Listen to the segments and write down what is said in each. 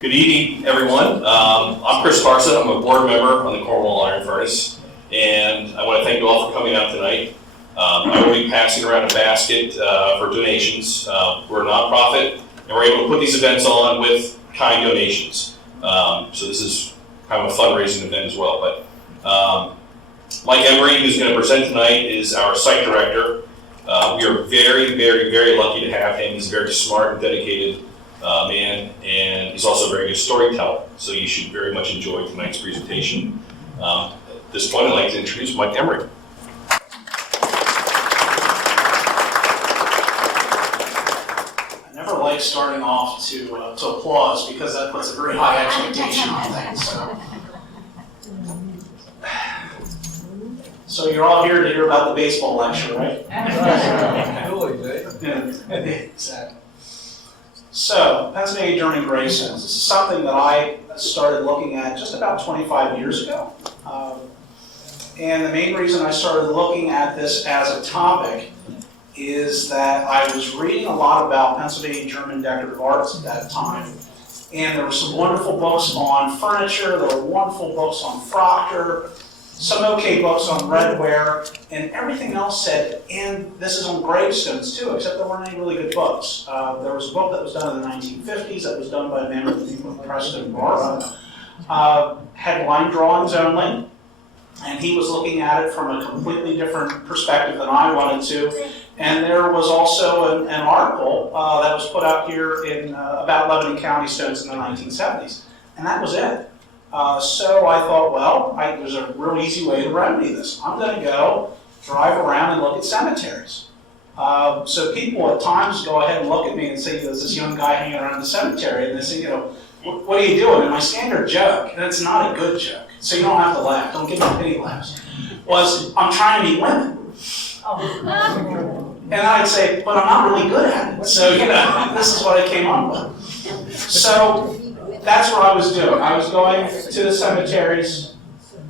Good evening, everyone. I'm Chris Carson. I'm a board member on the Cornwall Iron Furnace, and I want to thank you all for coming out tonight. I will be passing around a basket for donations. We're a nonprofit, and we're able to put these events on with kind donations. So this is kind of a fundraising event as well. But Mike Emery, who's going to present tonight, is our site director. We are very, very, very lucky to have him. He's a very smart and dedicated man, and he's also a very good storyteller, so you should very much enjoy tonight's presentation. At this point, I'd like to introduce Mike Emery. I never like starting off to applause because that puts a very high expectation on things. So you're all here to hear about the baseball lecture, right? Yeah, exactly. So, Pennsylvania German Gravestones. This is something that I started looking at just about 25 years ago. And the main reason I started looking at this as a topic is that I was reading a lot about Pennsylvania German decorative arts at that time. And there were some wonderful books on furniture, there were wonderful books on Proctor, some okay books on redware, and everything else said, and this is on gravestones too, except there weren't any really good books. There was a book that was done in the 1950s that was done by a man with the name of Preston Barra. Had line drawings only, and he was looking at it from a completely different perspective than I wanted to. And there was also an article that was put out here in about Lebanon County stones in the 1970s, and that was it. So I thought, well, there's a real easy way to remedy this. I'm going to go drive around and look at cemeteries. So people at times go ahead and look at me and say, there's this young guy hanging around the cemetery, and they say, what are you doing? And my standard joke, and it's not a good joke, so you don't have to laugh, don't give me pity laughs, was I'm trying to meet women. And I'd say, but I'm not really good at it. So, this is what I came up with. So that's what I was doing. I was going to the cemeteries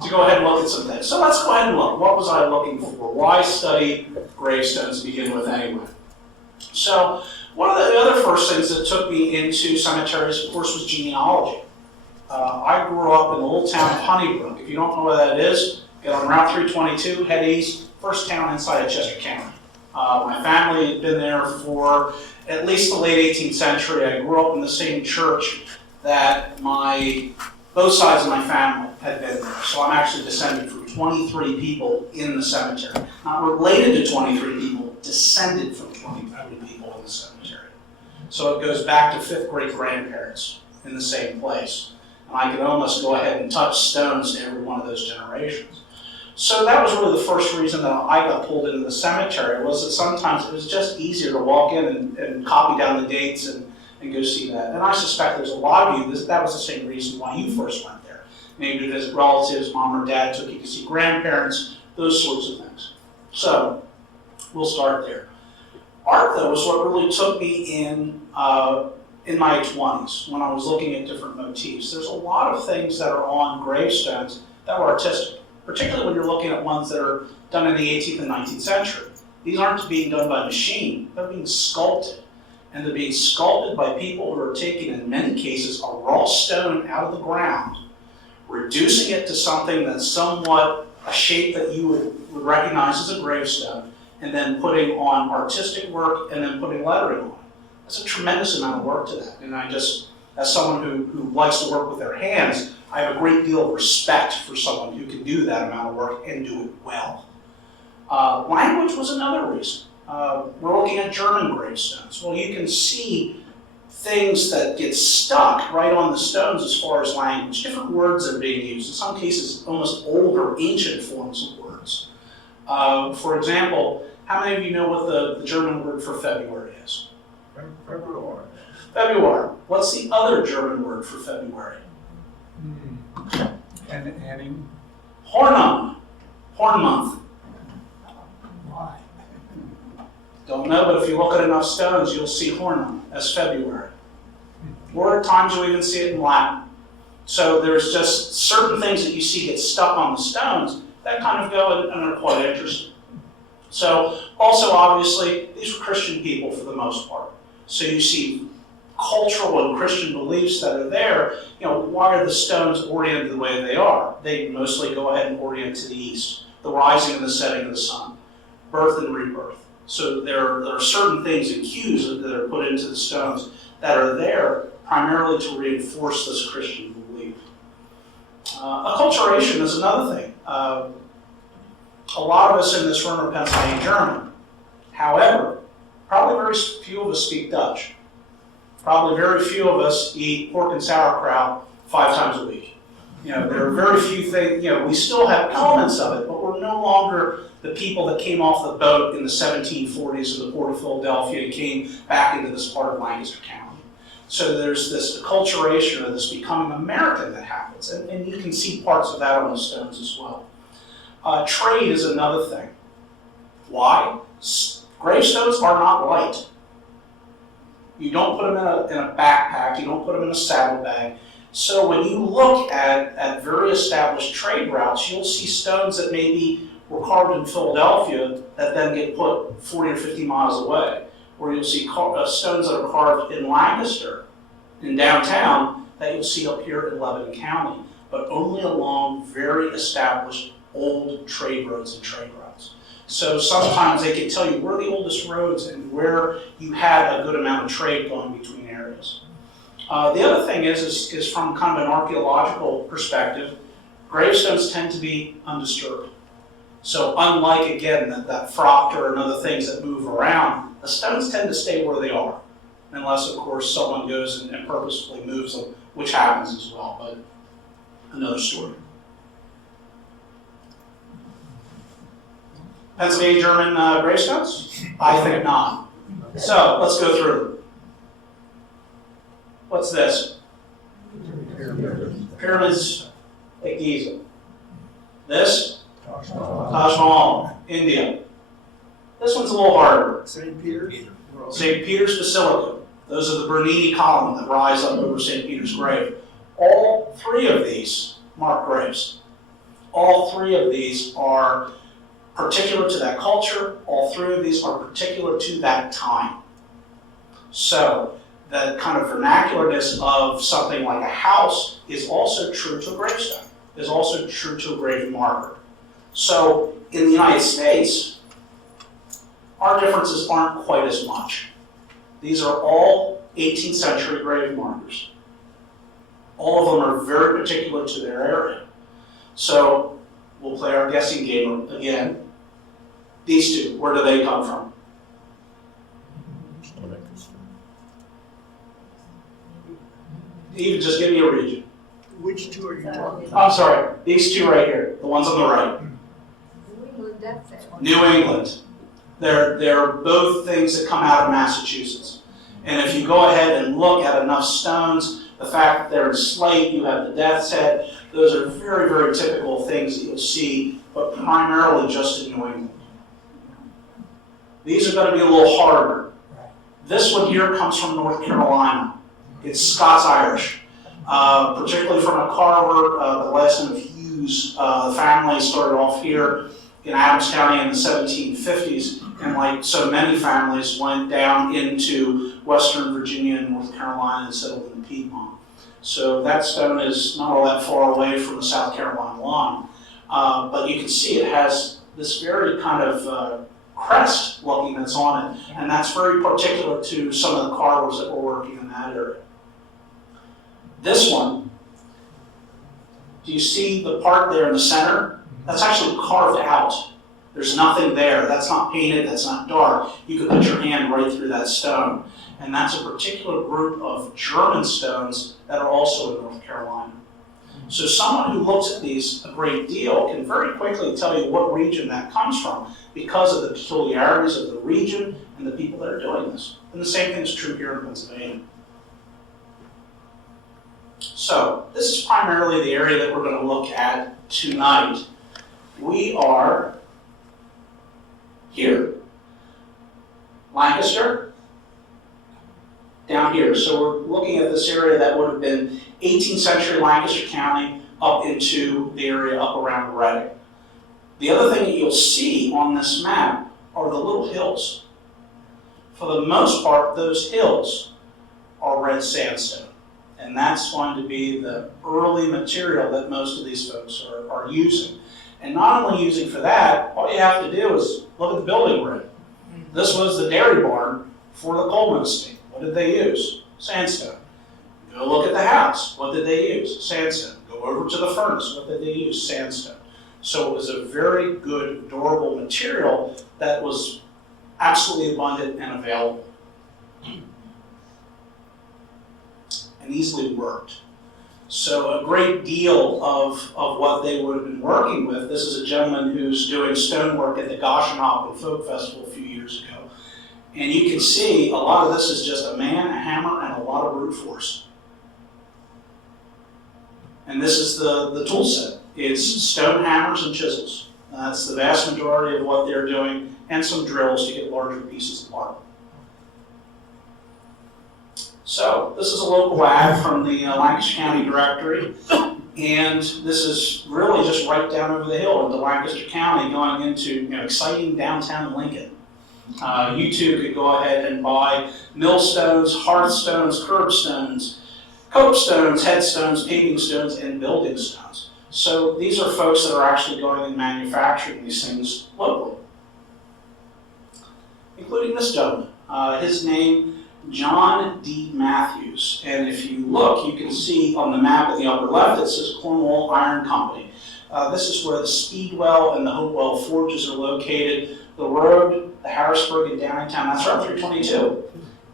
to go ahead and look at some things. So let's go ahead and look. What was I looking for? Why study gravestones to begin with anyway? So one of the other first things that took me into cemeteries, of course, was genealogy. I grew up in the little town of Honeybrook. If you don't know where that is, get on Route 322, head east, first town inside of Chester County. My family had been there for at least the late 18th century. I grew up in the same church that both sides of my family had been there. So I'm actually descended from 23 people in the cemetery. Not related to 23 people, descended from 23 people in the cemetery. So it goes back to 5th great grandparents in the same place. And I could almost go ahead and touch stones to every one of those generations. So that was really the first reason that I got pulled into the cemetery, was that sometimes it was just easier to walk in and copy down the dates and go see that. And I suspect there's a lot of you, that was the same reason why you first went there. Maybe to visit relatives, mom or dad took you to see grandparents, those sorts of things. So we'll start there. Art, though, was what really took me in my 20s when I was looking at different motifs. There's a lot of things that are on gravestones that were artistic, particularly when you're looking at ones that are done in the 18th and 19th century. These aren't being done by machine, they're being sculpted. And they're being sculpted by people who are taking, in many cases, a raw stone out of the ground, reducing it to something that's somewhat a shape that you would recognize as a gravestone, and then putting on artistic work and then putting lettering on it. That's a tremendous amount of work to that. And I just, as someone who likes to work with their hands, I have a great deal of respect for someone who can do that amount of work and do it well. Language was another reason. We're looking at German gravestones. Well, you can see things that get stuck right on the stones as far as language. Different words that are being used. In some cases, almost old or ancient forms of words. For example, how many of you know what the German word for February is? February. February. What's the other German word for February? Anning. Hornum. Horn month. Why? Don't know, but if you look at enough stones, you'll see Hornum as February. Or at times you'll even see it in Latin. So there's just certain things that you see get stuck on the stones that kind of go and are quite interesting. So also, obviously, these were Christian people for the most part. So you see cultural and Christian beliefs that are there, why are the stones oriented the way they are? They mostly go ahead and orient to the east, the rising and the setting of the sun, birth and rebirth. So there are certain things and cues that are put into the stones that are there primarily to reinforce this Christian belief. Acculturation is another thing. A lot of us in this room are Pennsylvania German. However, probably very few of us speak Dutch. Probably very few of us eat pork and sauerkraut 5 times a week. There are very few things, we still have elements of it, but we're no longer the people that came off the boat in the 1740s in the port of Philadelphia and came back into this part of Lancaster County. So there's this acculturation or this becoming American that happens, and you can see parts of that on the stones as well. Trade is another thing. Why? Gravestones are not light. You don't put them in a backpack, you don't put them in a saddlebag. So when you look at very established trade routes, you'll see stones that maybe were carved in Philadelphia that then get put 40 or 50 miles away. Or you'll see stones that are carved in Lancaster, in downtown, that you'll see up here in Lebanon County, but only along very established old trade roads and trade routes. So sometimes they can tell you where the oldest roads and where you had a good amount of trade going between areas. The other thing is from kind of an archaeological perspective, gravestones tend to be undisturbed. So unlike, again, that Proctor and other things that move around, the stones tend to stay where they are, unless, of course, someone goes and purposefully moves them, which happens as well, but another story. Pennsylvania German gravestones? I think not. So let's go through them. What's this? Pyramids at Giza. This? Taj Mahal, India. This one's a little harder. St. Peter's? St. Peter's Basilica. Those are the Bernini column that rise up over St. Peter's grave. All 3 of these mark graves. All 3 of these are particular to that culture. All 3 of these are particular to that time. So the kind of vernacularness of something like a house is also true to a gravestone, is also true to a grave marker. So in the United States, our differences aren't quite as much. These are all 18th century grave markers. All of them are very particular to their area. So we'll play our guessing game again. These 2, where do they come from? Even just give me a region. Which 2 are you talking about? I'm sorry, these 2 right here, the ones on the right. New England. They're both things that come out of Massachusetts. And if you go ahead and look at enough stones, the fact that they're in slate, you have the death's head, those are very, very typical things that you'll see, but primarily just in New England. These are going to be a little harder. This one here comes from North Carolina. It's Scots-Irish, particularly from a carver, the last name of Hughes. The family started off here in Adams County in the 1750s, and like so many families went down into Western Virginia and North Carolina and settled in Piedmont. So that stone is not all that far away from the South Carolina line. But you can see it has this very kind of crest looking that's on it, and that's very particular to some of the carvers that were working in that area. This one, do you see the part there in the center? That's actually carved out. There's nothing there. That's not painted, that's not dark. You could put your hand right through that stone. And that's a particular group of German stones that are also in North Carolina. So someone who looks at these a great deal can very quickly tell you what region that comes from because of the peculiarities of the region and the people that are doing this. And the same thing is true here in Pennsylvania. So this is primarily the area that we're going to look at tonight. We are here, Lancaster, down here. So we're looking at this area that would have been 18th century Lancaster County up into the area up around Reading. The other thing that you'll see on this map are the little hills. For the most part, those hills are red sandstone. And that's going to be the early material that most of these folks are using. And not only using for that, all you have to do is look at the building we're in. This was the dairy barn for the Coleman estate. What did they use? Sandstone. Go look at the house. What did they use? Sandstone. Go over to the furnace. What did they use? Sandstone. So it was a very good, durable material that was absolutely abundant and available. And easily worked. So a great deal of what they would have been working with, this is a gentleman who's doing stonework at the Goshenhoppen Folk Festival a few years ago. And you can see a lot of this is just a man, a hammer, and a lot of brute force. And this is the tool set. It's stone hammers and chisels. That's the vast majority of what they're doing, and some drills to get larger pieces of marble. So this is a local ad from the Lancaster County Directory, and this is really just right down over the hill into Lancaster County, going into exciting downtown Lincoln. You too could go ahead and buy millstones, hearthstones, curbstones, copestones, headstones, paving stones, and building stones. So these are folks that are actually going and manufacturing these things locally, including this gentleman. His name, John D. Matthews. And if you look, you can see on the map at the upper left, it says Cornwall Iron Company. This is where the Speedwell and the Hopewell forges are located. The road, the Harrisburg and Downingtown, that's Route 322.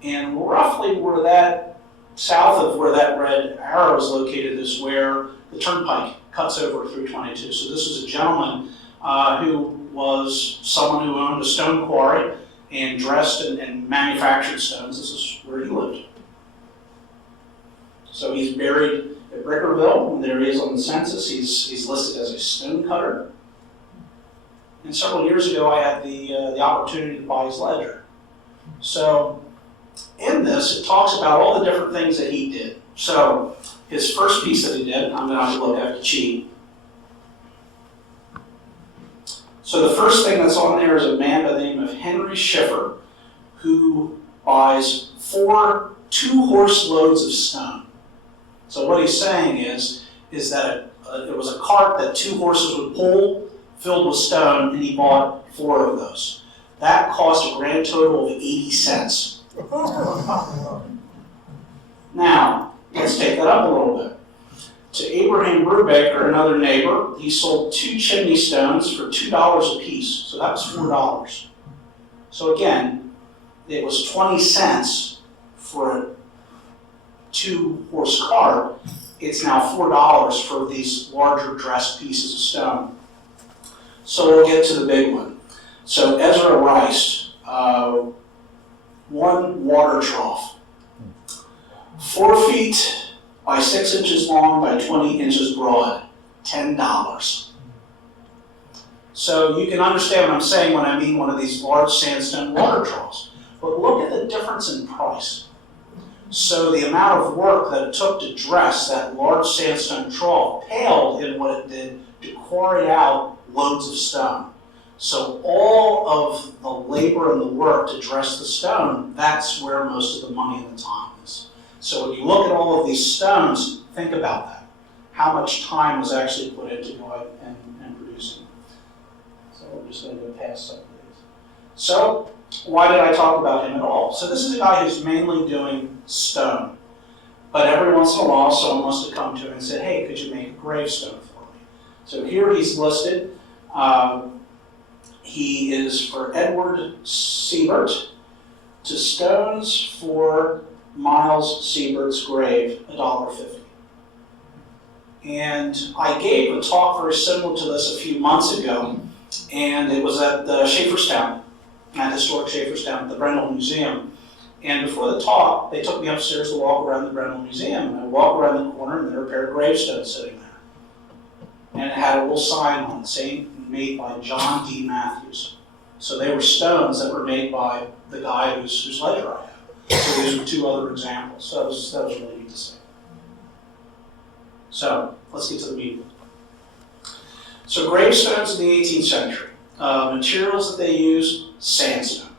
And roughly where that, south of where that red arrow is located, is where the turnpike cuts over 322. So this is a gentleman who was someone who owned a stone quarry and dressed and manufactured stones. This is where he lived. So he's buried at Brickerville, and there he is on the census. He's listed as a stone cutter. And several years ago, I had the opportunity to buy his ledger. So in this, it talks about all the different things that he did. So his first piece that he did, I'm going to have to look at the cheat. So the first thing that's on there is a man by the name of Henry Schiffer, who buys 4 2-horse loads of stone. So what he's saying is that it was a cart that 2 horses would pull, filled with stone, and he bought 4 of those. That cost a grand total of 80 cents. Now, let's take that up a little bit. To Abraham Brubaker, another neighbor, he sold 2 chimney stones for $2 a piece. So that was $4. So again, it was 20 cents for a 2-horse cart. It's now $4 for these larger dressed pieces of stone. So we'll get to the big one. So Ezra Rice, 1 water trough, 4 feet by 6 inches long by 20 inches broad, $10. So you can understand what I'm saying when I mean one of these large sandstone water troughs. But look at the difference in price. So the amount of work that it took to dress that large sandstone trough paled in what it did to quarry out loads of stone. So all of the labor and the work to dress the stone, that's where most of the money and the time is. So when you look at all of these stones, think about that. How much time was actually put into going and producing them. So we're just going to go past some of these. So why did I talk about him at all? So this is a guy who's mainly doing stone. But every once in a while, someone must have come to him and said, hey, could you make a gravestone for me? So here he's listed. He is for Edward Siebert to stones for Miles Siebert's grave, $1.50. And I gave a talk very similar to this a few months ago, and it was at Schaefferstown, at historic Schaefferstown at the Brendel Museum. And before the talk, they took me upstairs to walk around the Brendel Museum, and I walked around the corner, and there were a pair of gravestones sitting there. And it had a little sign on it saying, made by John D. Matthews. So they were stones that were made by the guy whose ledger I have. So these were 2 other examples. So that was really neat to see. So let's get to the meat. So gravestones in the 18th century. Materials that they used, sandstone.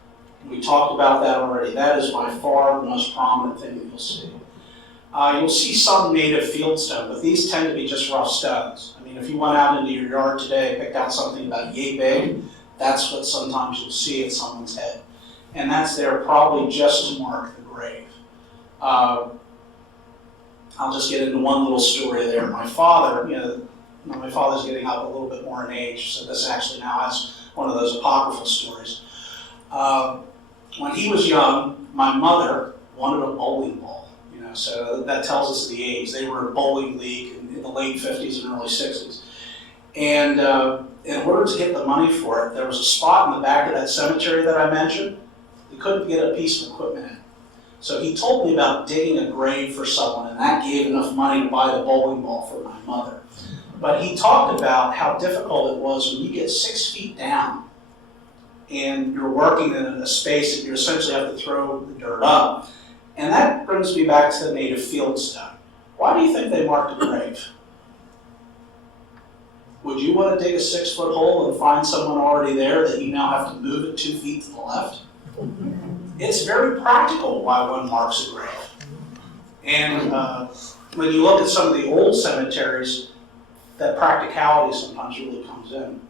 We talked about that already. That is by far the most prominent thing that you'll see. You'll see some native fieldstone, but these tend to be just rough stones. I mean, if you went out into your yard today and picked out something about yay big, that's what sometimes you'll see at someone's head. And that's there probably just to mark the grave. I'll just get into one little story there. My father, my father's getting up a little bit more in age, so this actually now has one of those apocryphal stories. When he was young, my mother wanted a bowling ball. So that tells us the age. They were a bowling league in the late 50s and early 60s. And in order to get the money for it, there was a spot in the back of that cemetery that I mentioned. They couldn't get a piece of equipment in. So he told me about digging a grave for someone, and that gave enough money to buy the bowling ball for my mother. But he talked about how difficult it was when you get 6 feet down and you're working in a space that you essentially have to throw the dirt up. And that brings me back to the native fieldstone. Why do you think they marked a grave? Would you want to dig a 6-foot hole and find someone already there that you now have to move it 2 feet to the left? It's very practical why one marks a grave. And when you look at some of the old cemeteries, that practicality sometimes really comes in.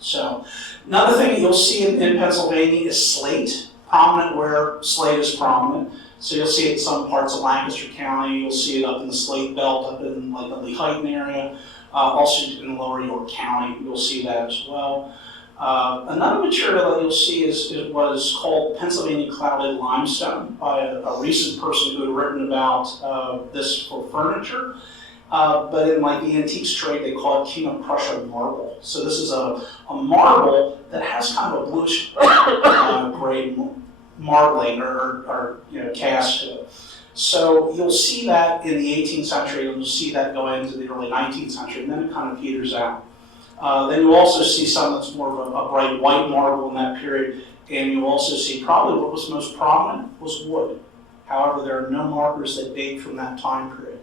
So, another thing that you'll see in Pennsylvania is slate. Prominent where slate is prominent. So you'll see it in some parts of Lancaster County. You'll see it up in the Slate Belt, up in like the Lehighton area. Also in Lower York County, you'll see that as well. Another material that you'll see is what is called Pennsylvania clouded limestone by a recent person who had written about this for furniture. But in like the antiques trade, they call it King of Prussia marble. So this is a marble that has kind of a bluish gray marbling or cast to it. So you'll see that in the 18th century, and you'll see that go into the early 19th century, and then it kind of peters out. Then you'll also see some that's more of a bright white marble in that period, and you'll also see probably what was most prominent was wood. However, there are no markers that date from that time period.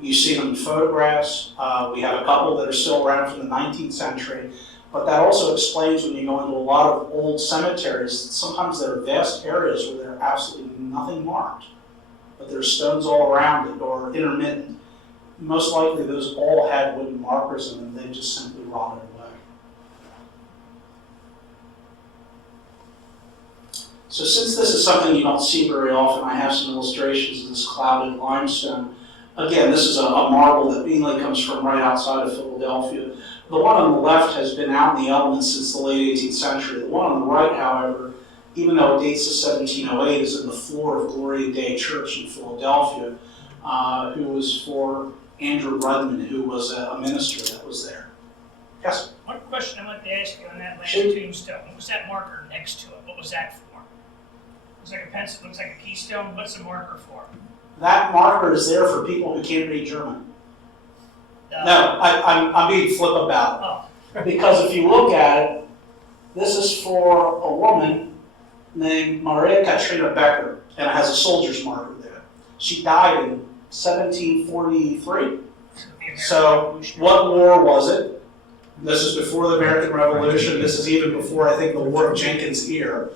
You see them in photographs. We have a couple that are still around from the 19th century. But that also explains when you go into a lot of old cemeteries, sometimes there are vast areas where there are absolutely nothing marked. But there's stones all around it or intermittent. Most likely those all had wooden markers in them. They just simply rotted away. So since this is something you don't see very often, I have some illustrations of this clouded limestone. Again, this is a marble that mainly comes from right outside of Philadelphia. The one on the left has been out in the elements since the late 18th century. The one on the right, however, even though it dates to 1708, is in the floor of Gloria Dei Church in Philadelphia, who was for Andrew Rudman, who was a minister that was there. Yes? One question I wanted to ask you on that last tombstone. What was that marker next to it? What was that for? Looks like a pencil, looks like a keystone. What's the marker for? That marker is there for people who can't read German. No, I'm being flip about it. Because if you look at it, this is for a woman named Maria Katrina Becker, and it has a soldier's marker there. She died in 1743. So what war was it? This is before the American Revolution. This is even before, I think, the War of Jenkins' ear.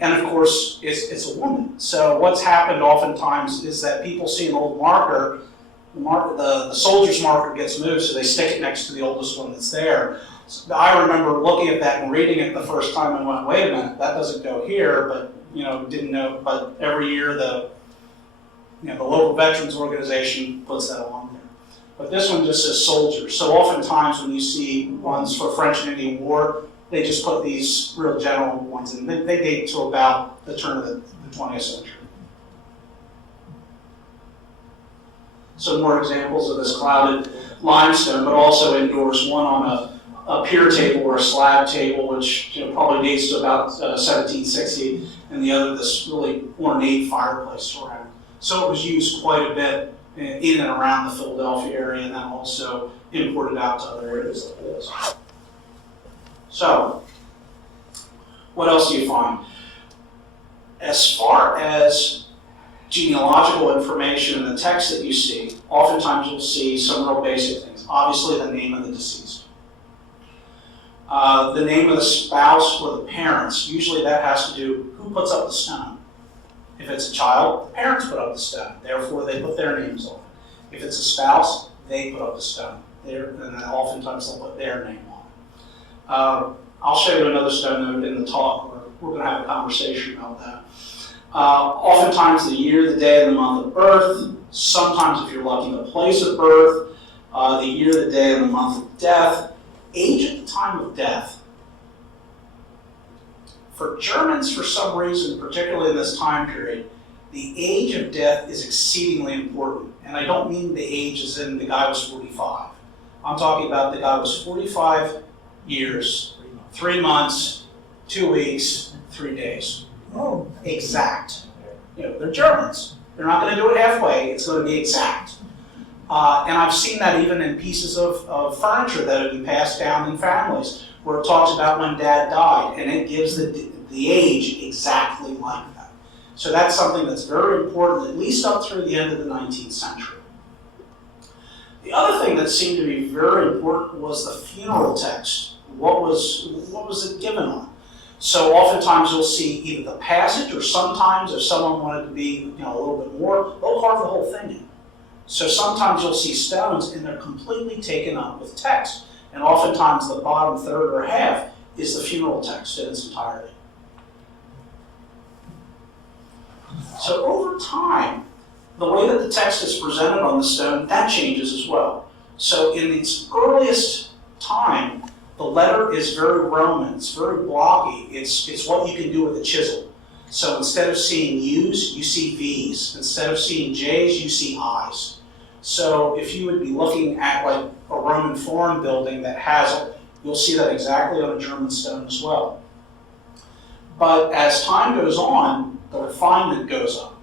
And of course, it's a woman. So what's happened oftentimes is that people see an old marker, the soldier's marker gets moved, so they stick it next to the oldest one that's there. So I remember looking at that and reading it the first time and went, wait a minute, that doesn't go here, but didn't know. But every year the local veterans organization puts that along there. But this one just says soldier. So oftentimes when you see ones for French and Indian War, they just put these real general ones in. They date to about the turn of the 20th century. So more examples of this clouded limestone, but also indoors, one on a pier table or a slab table, which probably dates to about 1760, and the other this really ornate fireplace surround. So it was used quite a bit in and around the Philadelphia area, and then also imported out to other areas like this. So, what else do you find? As far as genealogical information in the text that you see, oftentimes you'll see some real basic things. Obviously, the name of the deceased. The name of the spouse or the parents, usually that has to do who puts up the stone. If it's a child, the parents put up the stone, therefore they put their names on it. If it's a spouse, they put up the stone, and then oftentimes they'll put their name on it. I'll show you another stone note in the talk where we're going to have a conversation about that. Oftentimes the year, the day, and the month of birth, sometimes if you're lucky, the place of birth, the year, the day, and the month of death, age at the time of death. For Germans, for some reason, particularly in this time period, the age of death is exceedingly important. And I don't mean the age as in the guy was 45. I'm talking about the guy was 45 years, 3 months, 2 weeks, 3 days. Oh. Exact. They're Germans. They're not going to do it halfway. It's going to be exact. And I've seen that even in pieces of furniture that have been passed down in families, where it talks about when Dad died, and it gives the age exactly like that. So that's something that's very important, at least up through the end of the 19th century. The other thing that seemed to be very important was the funeral text. What was it given on? So oftentimes you'll see either the passage, or sometimes if someone wanted to be a little bit more, they'll carve the whole thing in. So sometimes you'll see stones and they're completely taken up with text. And oftentimes the bottom third or half is the funeral text in its entirety. So over time, the way that the text is presented on the stone, that changes as well. So in its earliest time, the letter is very Roman, it's very blocky, it's what you can do with a chisel. So instead of seeing U's, you see V's. Instead of seeing J's, you see I's. So if you would be looking at like a Roman forum building that has it, you'll see that exactly on a German stone as well. But as time goes on, the refinement goes up.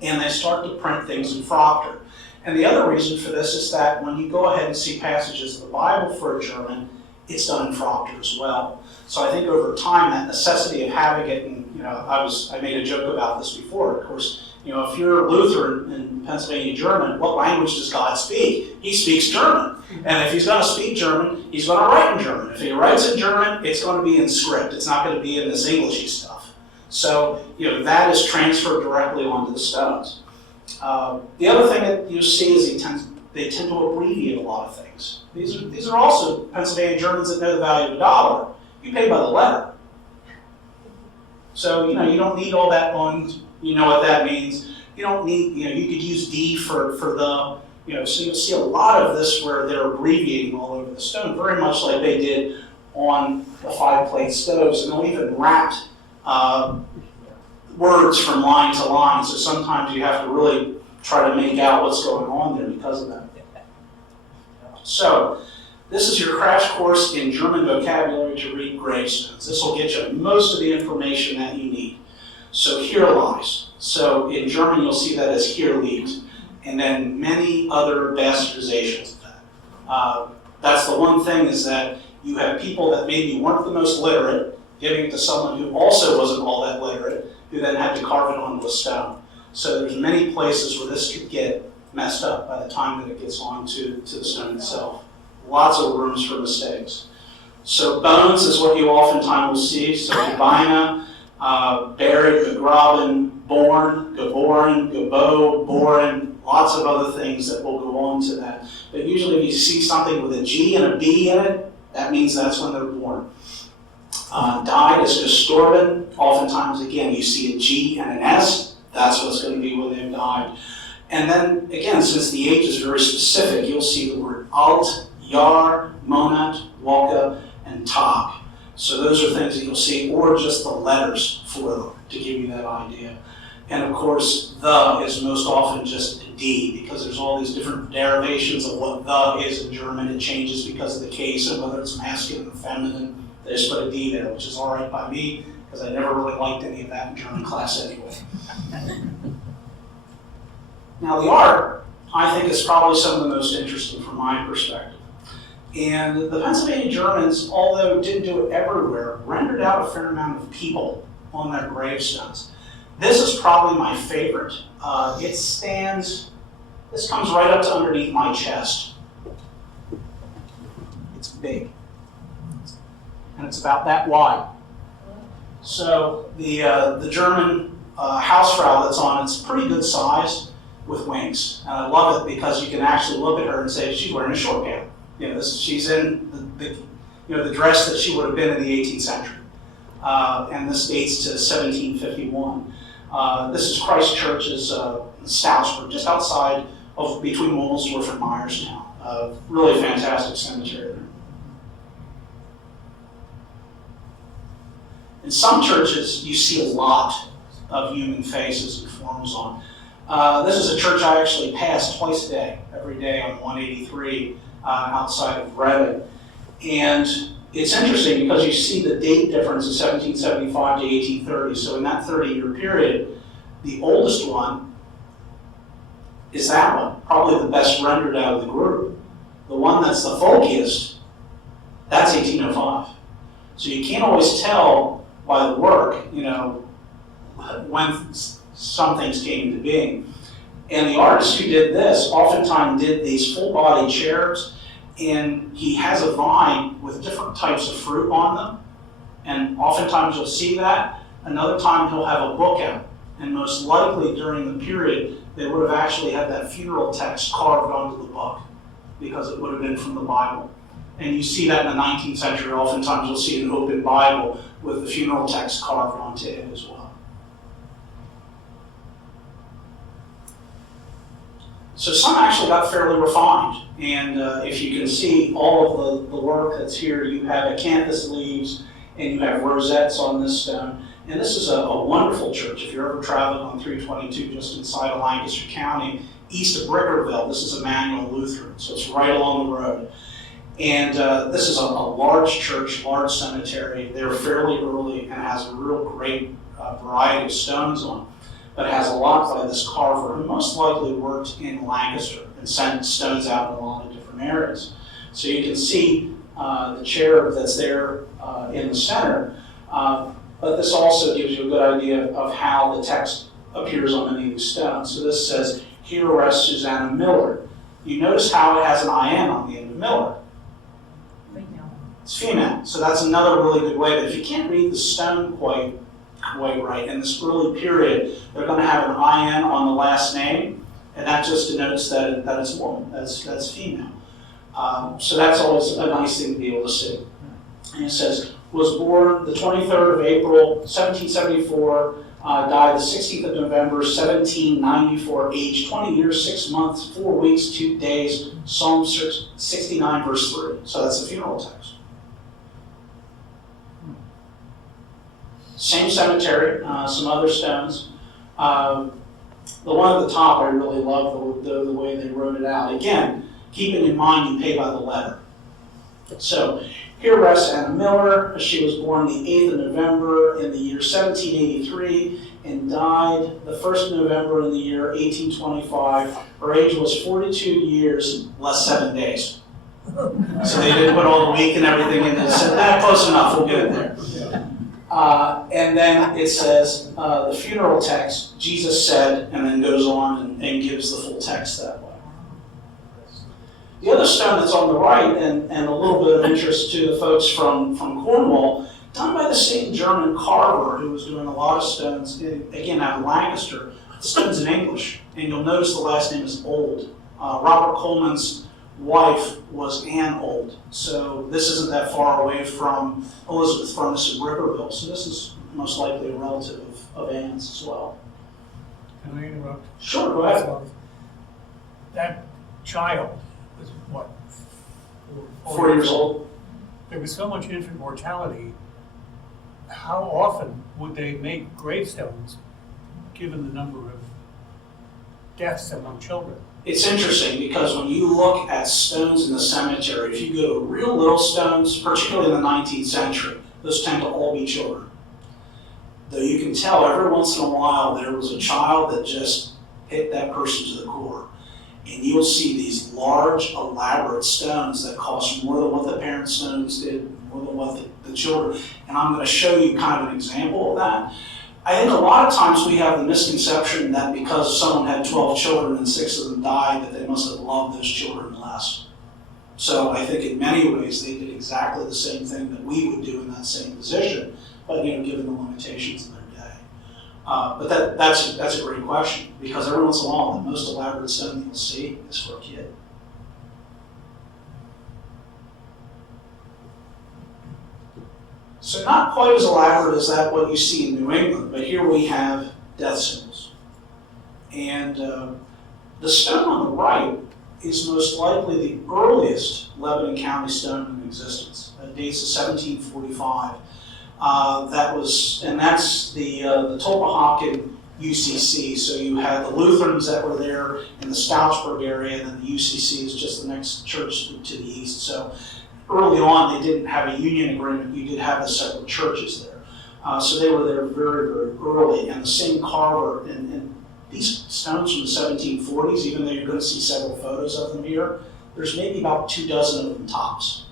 And they start to print things in Proctor. And the other reason for this is that when you go ahead and see passages of the Bible for a German, it's done in Proctor as well. So I think over time, that necessity of having it, and I made a joke about this before, of course, if you're Lutheran in Pennsylvania German, what language does God speak? He speaks German. And if he's going to speak German, he's going to write in German. If he writes in German, it's going to be in script. It's not going to be in this Englishy stuff. So, that is transferred directly onto the stones. The other thing that you see is they tend to abbreviate a lot of things. These are also Pennsylvania Germans that know the value of a dollar. You pay by the letter. So, you don't need all that on. You know what that means. You don't need, you could use D for the, so you'll see a lot of this where they're abbreviating all over the stone, very much like they did on the 5-plate stoves, and they'll even wrap words from line to line, so sometimes you have to really try to make out what's going on there because of that. So, this is your crash course in German vocabulary to read gravestones. This will get you most of the information that you need. So here lies. So in German you'll see that as hier liegt, and then many other bastardizations of that. That's the one thing, is that you have people that maybe weren't the most literate, giving it to someone who also wasn't all that literate, who then had to carve it onto a stone. So there's many places where this could get messed up by the time that it gets onto the stone itself. Lots of rooms for mistakes. So bones is what you oftentimes will see. So Gebeine, buried, begraben, born, geboren, gebo, born, lots of other things that will go on to that. But usually if you see something with a G and a B in it, that means that's when they're born. Died is gestorben. Oftentimes, again, you see a G and an S, that's what's going to be when they've died. And then, again, since the age is very specific, you'll see the word alt, Jahr, Monat, Woche, and Tag. So those are things that you'll see, or just the letters for them to give you that idea. And of course, the is most often just a D, because there's all these different derivations of what the is in German. It changes because of the case and whether it's masculine or feminine. They just put a D there, which is all right by me, because I never really liked any of that in German class anyway. Now the art, I think, is probably some of the most interesting from my perspective. And the Pennsylvania Germans, although didn't do it everywhere, rendered out a fair amount of people on their gravestones. This is probably my favorite. It stands, this comes right up to underneath my chest. It's big. It's it's about that wide. So the German Hausfrau that's on it's pretty good size with wings, and I love it because you can actually look at her and say she's wearing a short gown. She's in the dress that she would have been in the 18th century, and this dates to 1751. This is Christ Church's Stoutsburg, just outside of between Womelsdorf and Myers now. Really fantastic cemetery there. In some churches, you see a lot of human faces and forms on. This is a church I actually pass twice a day, every day on 183 outside of Reading. And it's interesting because you see the date difference of 1775 to 1830. So in that 30-year period, the oldest one is that one, probably the best rendered out of the group. The one that's the folkiest, that's 1805. So you can't always tell by the work, when some things came into being. And the artist who did this oftentimes did these full-body chairs, and he has a vine with different types of fruit on them. And oftentimes you'll see that. Another time he'll have a book out. And most likely during the period, they would have actually had that funeral text carved onto the book because it would have been from the Bible. And you see that in the 19th century. Oftentimes you'll see an open Bible with the funeral text carved onto it as well. So some actually got fairly refined. And if you can see all of the work that's here, you have acanthus leaves and you have rosettes on this stone. And this is a wonderful church. If you're ever traveling on 322 just inside of Lancaster County, east of Brickerville, this is Emmanuel Lutheran. So it's right along the road. And this is a large church, large cemetery. They're fairly early and has a real great variety of stones on it. But it has a lot by this carver who most likely worked in Lancaster and sent stones out in a lot of different areas. So you can see the chair that's there in the center. But this also gives you a good idea of how the text appears on many of these stones. So this says, "Here rests Susanna Miller." You notice how it has an IN on the end of Miller. It's female. So that's another really good way. But if you can't read the stone quite right in this early period, they're going to have an IN on the last name, and that just denotes that it's a woman, that's female. So that's always a nice thing to be able to see. And it says, was born the 23rd of April, 1774, died the 16th of November, 1794, age 20 years, 6 months, 4 weeks, 2 days, Psalm 69, verse 3. So that's the funeral text. Same cemetery, some other stones. The one at the top, I really love the way they wrote it out. Again, keeping in mind you pay by the letter. So, here rests Anna Miller. She was born the 8th of November in the year 1783 and died the 1st of November in the year 1825. Her age was 42 years, less 7 days. So they didn't put all the week and everything in there. So that close enough, we'll get it there. And then it says, the funeral text, Jesus said, and then goes on and gives the full text that way. The other stone that's on the right, and a little bit of interest to the folks from Cornwall, done by the same German carver who was doing a lot of stones, again out of Lancaster. The stone's in English, and you'll notice the last name is Old. Robert Coleman's wife was Anne Old, so this isn't that far away from Elizabeth Furnace in Brickerville, so this is most likely a relative of Anne's as well. Can I interrupt? Sure, go ahead. That child was what? 4 years old. There was so much infant mortality. How often would they make gravestones given the number of deaths among children? It's interesting because when you look at stones in the cemetery, if you go to real little stones, particularly in the 19th century, those tend to all be children. Though you can tell every once in a while there was a child that just hit that person to the core. And you'll see these large, elaborate stones that cost more than what the parent stones did, more than what the children. And I'm going to show you kind of an example of that. I think a lot of times we have the misconception that because someone had 12 children and 6 of them died, that they must have loved those children less. So I think in many ways they did exactly the same thing that we would do in that same position, but given the limitations of their day. But that's a great question, because every once in a while the most elaborate stone you'll see is for a kid. So not quite as elaborate as that what you see in New England, but here we have death symbols. And the stone on the right is most likely the earliest Lebanon County stone in existence. It dates to 1745. That's the Tulpehocken UCC. So you had the Lutherans that were there in the Stoutsburg area, and then the UCC is just the next church to the east. So early on, they didn't have a union agreement. You did have the separate churches there. So they were there very, very early. And the same carver, and these stones from the 1740s, even though you're going to see several photos of them here, there's maybe about 24 of them tops.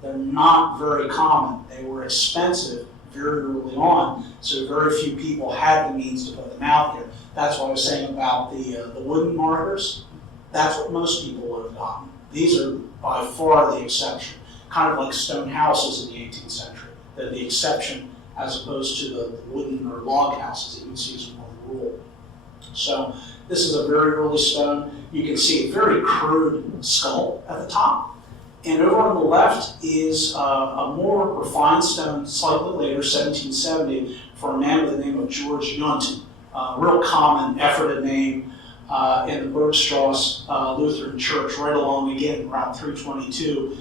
They're not very common. They were expensive very early on, so very few people had the means to put them out there. That's what I was saying about the wooden markers. That's what most people would have gotten. These are by far the exception, kind of like stone houses in the 18th century. They're the exception as opposed to the wooden or log houses that you would see as more the rule. So this is a very early stone. You can see a very crude skull at the top. And over on the left is a more refined stone, slightly later, 1770, for a man with the name of George Yunt, a real common Ephrata name in the Bergstrasse Lutheran Church, right along, again, Route 322,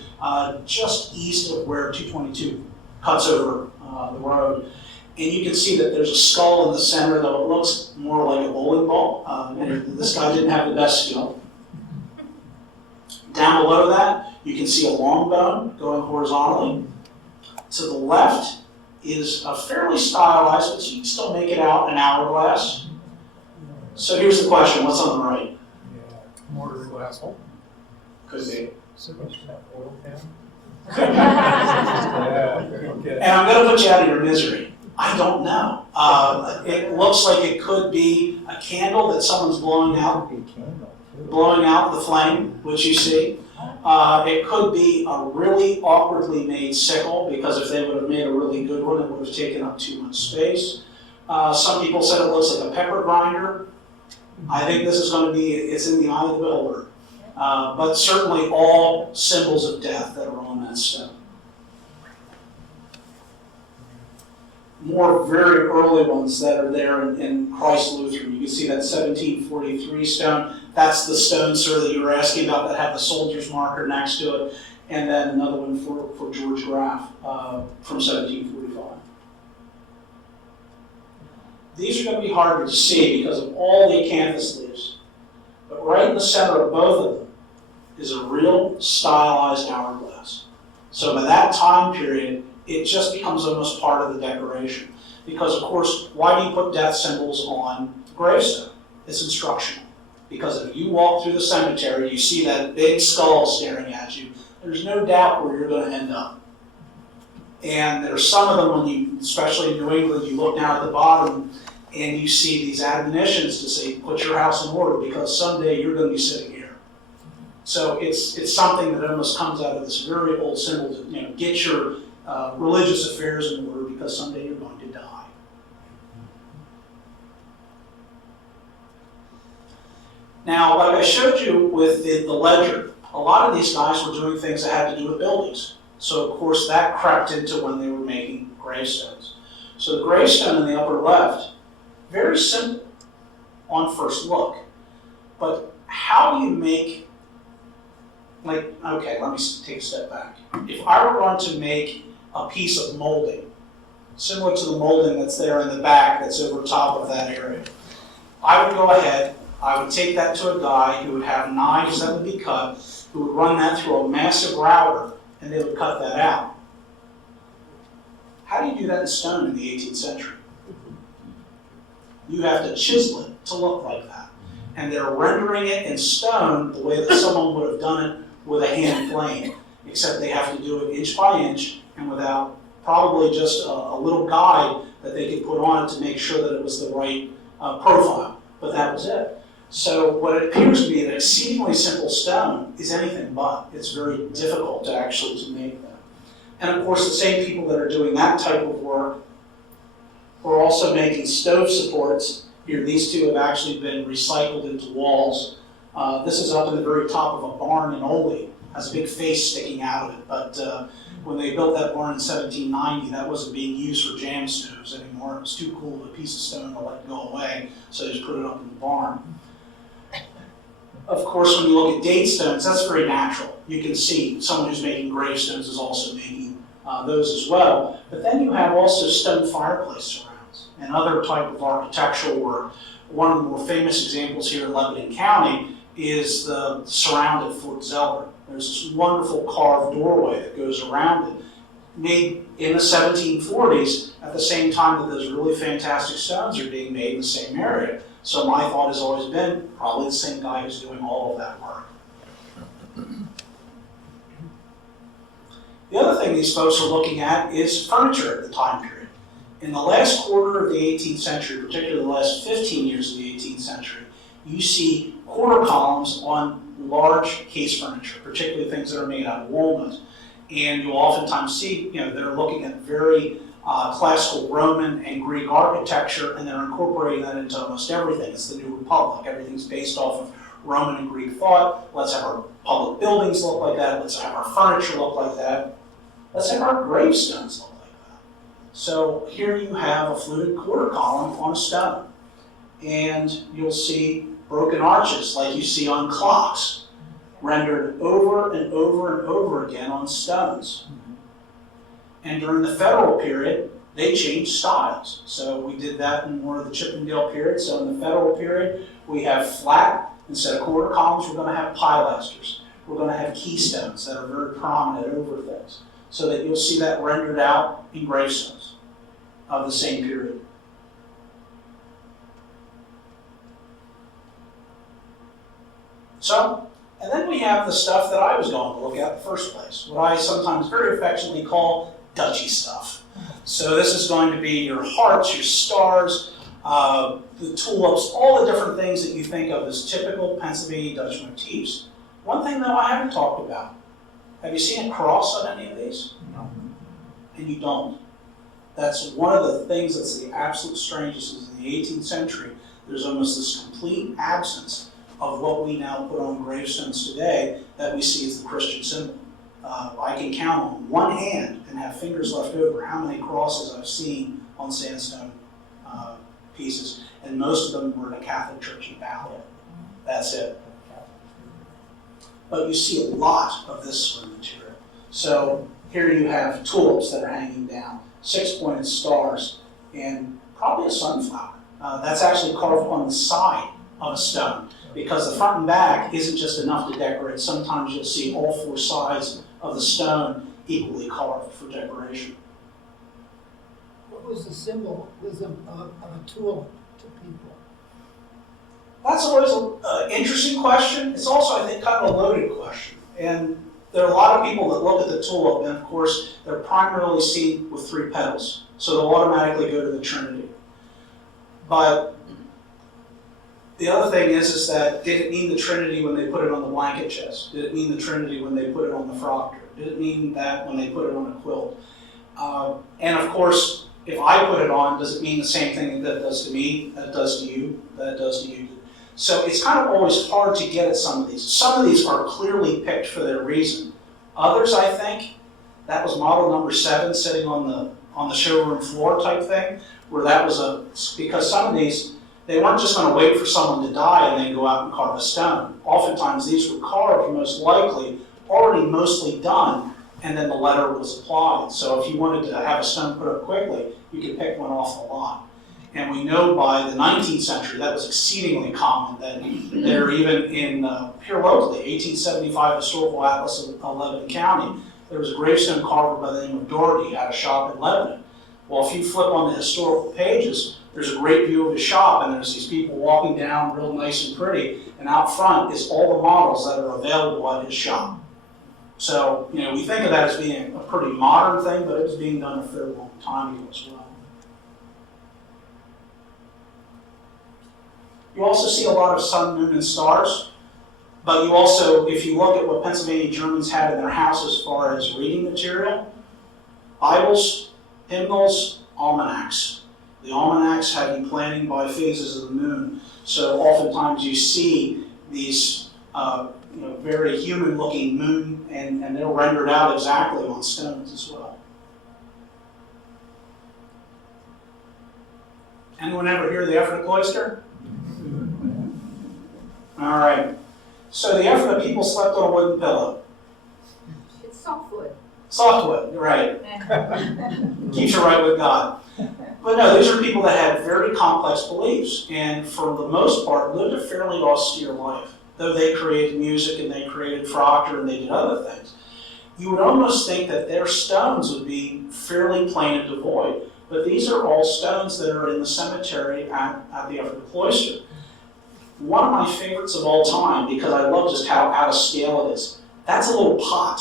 just east of where 222 cuts over the road. And you can see that there's a skull in the center, though it looks more like a bowling ball. And this guy didn't have the best skill. Down below that, you can see a long bone going horizontally. To the left is a fairly stylized, but you can still make it out, an hourglass. So here's the question, what's on the right? Mortar and pestle. Could be. Oil pan. And I'm going to put you out of your misery. I don't know. It looks like it could be a candle that someone's blowing out the flame, which you see. It could be a really awkwardly made sickle, because if they would have made a really good one, it would have taken up too much space. Some people said it looks like a pepper grinder. I think this is going to be, it's in the eye of the beholder. But certainly all symbols of death that are on that stone. More very early ones that are there in Christ Lutheran. You can see that 1743 stone. That's the stone, sir, that you were asking about that had the soldier's marker next to it. And then another one for George Graff from 1745. These are going to be harder to see because of all the acanthus leaves. But right in the center of both of them is a real stylized hourglass. So by that time period, it just becomes almost part of the decoration. Because, of course, why do you put death symbols on the gravestone? It's instructional. Because if you walk through the cemetery, you see that big skull staring at you, there's no doubt where you're going to end up. And there's some of them, when you, especially in New England, you look down at the bottom and you see these admonitions to say, put your house in order, because someday you're going to be sitting here. So it's something that almost comes out of this very old symbol to get your religious affairs in order, because someday you're going to die. Now, like I showed you with the ledger, a lot of these guys were doing things that had to do with buildings. So, of course, that crept into when they were making gravestones. So the gravestone in the upper left, very simple on first look. But how do you make, okay, let me take a step back. If I were going to make a piece of molding, similar to the molding that's there in the back that's over top of that area, I would go ahead, I would take that to a guy who would have knives that would be cut, who would run that through a massive router, and they would cut that out. How do you do that in stone in the 18th century? You have to chisel it to look like that. And they're rendering it in stone the way that someone would have done it with a hand plane, except they have to do it inch by inch and without probably just a little guide that they could put on it to make sure that it was the right profile. But that was it. So what it appears to be an exceedingly simple stone is anything but. It's very difficult to actually to make them. And of course, the same people that are doing that type of work are also making stove supports. Here, these two have actually been recycled into walls. This is up in the very top of a barn in Oley. Has a big face sticking out of it, but when they built that barn in 1790, that wasn't being used for jam stoves anymore. It was too cool of a piece of stone to let go away, so they just put it up in the barn. Of course, when you look at date stones, that's very natural. You can see someone who's making gravestones is also making those as well. But then you have also stone fireplace surrounds and other type of architectural work. One of the more famous examples here in Lebanon County is the surround at Fort Zeller. There's this wonderful carved doorway that goes around it, made in the 1740s at the same time that those really fantastic stones are being made in the same area. So my thought has always been probably the same guy who's doing all of that work. The other thing these folks are looking at is furniture at the time period. In the last quarter of the 18th century, particularly the last 15 years of the 18th century, you see quarter columns on large case furniture, particularly things that are made out of walnut. And you'll oftentimes see, they're looking at very classical Roman and Greek architecture, and they're incorporating that into almost everything. It's the New Republic. Everything's based off of Roman and Greek thought. Let's have our public buildings look like that. Let's have our furniture look like that. Let's have our gravestones look like that. So here you have a fluted quarter column on a stone. And you'll see broken arches like you see on clocks, rendered over and over and over again on stones. And during the Federal period, they changed styles. So we did that in more of the Chippendale period. So in the Federal period, we have flat, instead of quarter columns, we're going to have pilasters. We're going to have keystones that are very prominent over things, so that you'll see that rendered out in gravestones of the same period. So, and then we have the stuff that I was going to look at in the first place, what I sometimes very affectionately call Dutchy stuff. So this is going to be your hearts, your stars, the tulips, all the different things that you think of as typical Pennsylvania Dutch motifs. One thing though I haven't talked about, have you seen a cross on any of these? No. And you don't. That's one of the things that's the absolute strangest is in the 18th century, there's almost this complete absence of what we now put on gravestones today that we see as the Christian symbol. I can count on one hand and have fingers left over how many crosses I've seen on sandstone pieces, and most of them were in a Catholic church in Ballard. That's it. But you see a lot of this sort of material. So here you have tulips that are hanging down, 6-pointed stars, and probably a sunflower. That's actually carved on the side of a stone, because the front and back isn't just enough to decorate. Sometimes you'll see all 4 sides of the stone equally carved for decoration. What was the symbolism of a tulip to people? That's always an interesting question. It's also, I think, kind of a loaded question. And there are a lot of people that look at the tulip, and of course, they're primarily seen with 3 petals. So they'll automatically go to the Trinity. But the other thing is that did it mean the Trinity when they put it on the blanket chest? Did it mean the Trinity when they put it on the frock? Did it mean that when they put it on a quilt? And of course, if I put it on, does it mean the same thing that it does to me, that it does to you, that it does to you? So it's kind of always hard to get at some of these. Some of these are clearly picked for their reason. Others, I think, that was model number 7 sitting on the showroom floor type thing, where that was because some of these, they weren't just going to wait for someone to die and then go out and carve a stone. Oftentimes these were carved, most likely, already mostly done, and then the letter was applied. So if you wanted to have a stone put up quickly, you could pick one off the lot. And we know by the 19th century that was exceedingly common, that there even in, here locally, 1875 Historical Atlas of Lebanon County, there was a gravestone carver by the name of Doherty at a shop in Lebanon. Well, if you flip on the historical pages, there's a great view of his shop, and there's these people walking down real nice and pretty, and out front is all the models that are available at his shop. So, we think of that as being a pretty modern thing, but it was being done a fairly long time ago as well. You You also see a lot of sun, moon, and stars. But you also, if you look at what Pennsylvania Germans had in their house as far as reading material, Bibles, hymnals, almanacs. The almanacs had been planning by phases of the moon. So oftentimes you see these very human-looking moon, and they're rendered out exactly on stones as well. Anyone ever hear the Ephrata cloister? All right. So the Ephrata people slept on a wooden pillow. It's softwood. Softwood, right. Keeps you right with God. But no, these are people that had very complex beliefs, and for the most part lived a fairly austere life. Though they created music and they created Proctor and they did other things, you would almost think that their stones would be fairly plain and devoid. But these are all stones that are in the cemetery at the Ephrata Cloister. One of my favorites of all time, because I love just how out of scale it is, that's a little pot.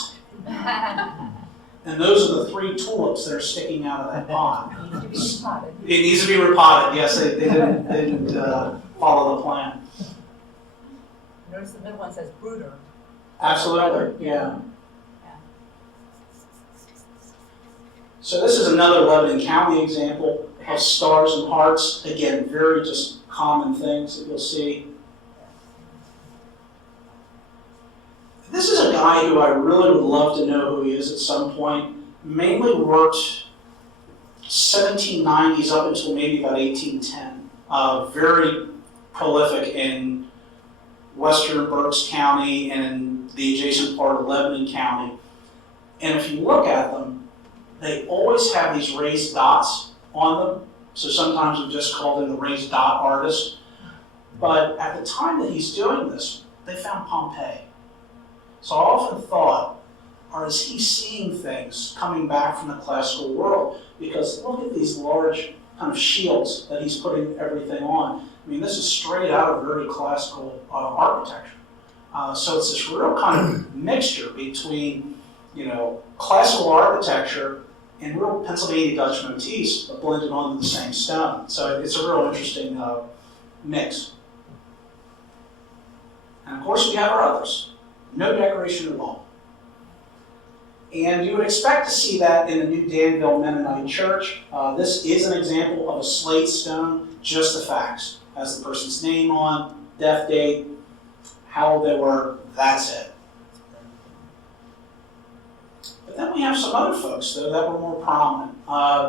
And those are the 3 tulips that are sticking out of that pot. It needs to be repotted. It needs to be repotted. Yes, they didn't follow the plan. Notice the middle one says brooder. Absolutely, yeah. So this is another Lebanon County example of stars and hearts. Again, very just common things that you'll see. This is a guy who I really would love to know who he is at some point. Mainly worked 1790s up until maybe about 1810. Very prolific in western Berks County and in the adjacent part of Lebanon County. And if you look at them, they always have these raised dots on them. So sometimes we just call them the raised dot artist. But at the time that he's doing this, they found Pompeii. So I often thought, or is he seeing things coming back from the classical world? Because look at these large kind of shields that he's putting everything on. I mean, this is straight out of very classical architecture. So it's this real kind of mixture between, classical architecture and real Pennsylvania Dutch motifs, but blended onto the same stone. So it's a real interesting mix. And of course, we have our others. No decoration at all. And you would expect to see that in the New Danville Mennonite Church. This is an example of a slate stone, just the facts. Has the person's name on, death date, how old they were, that's it. But then we have some other folks, though, that were more prominent.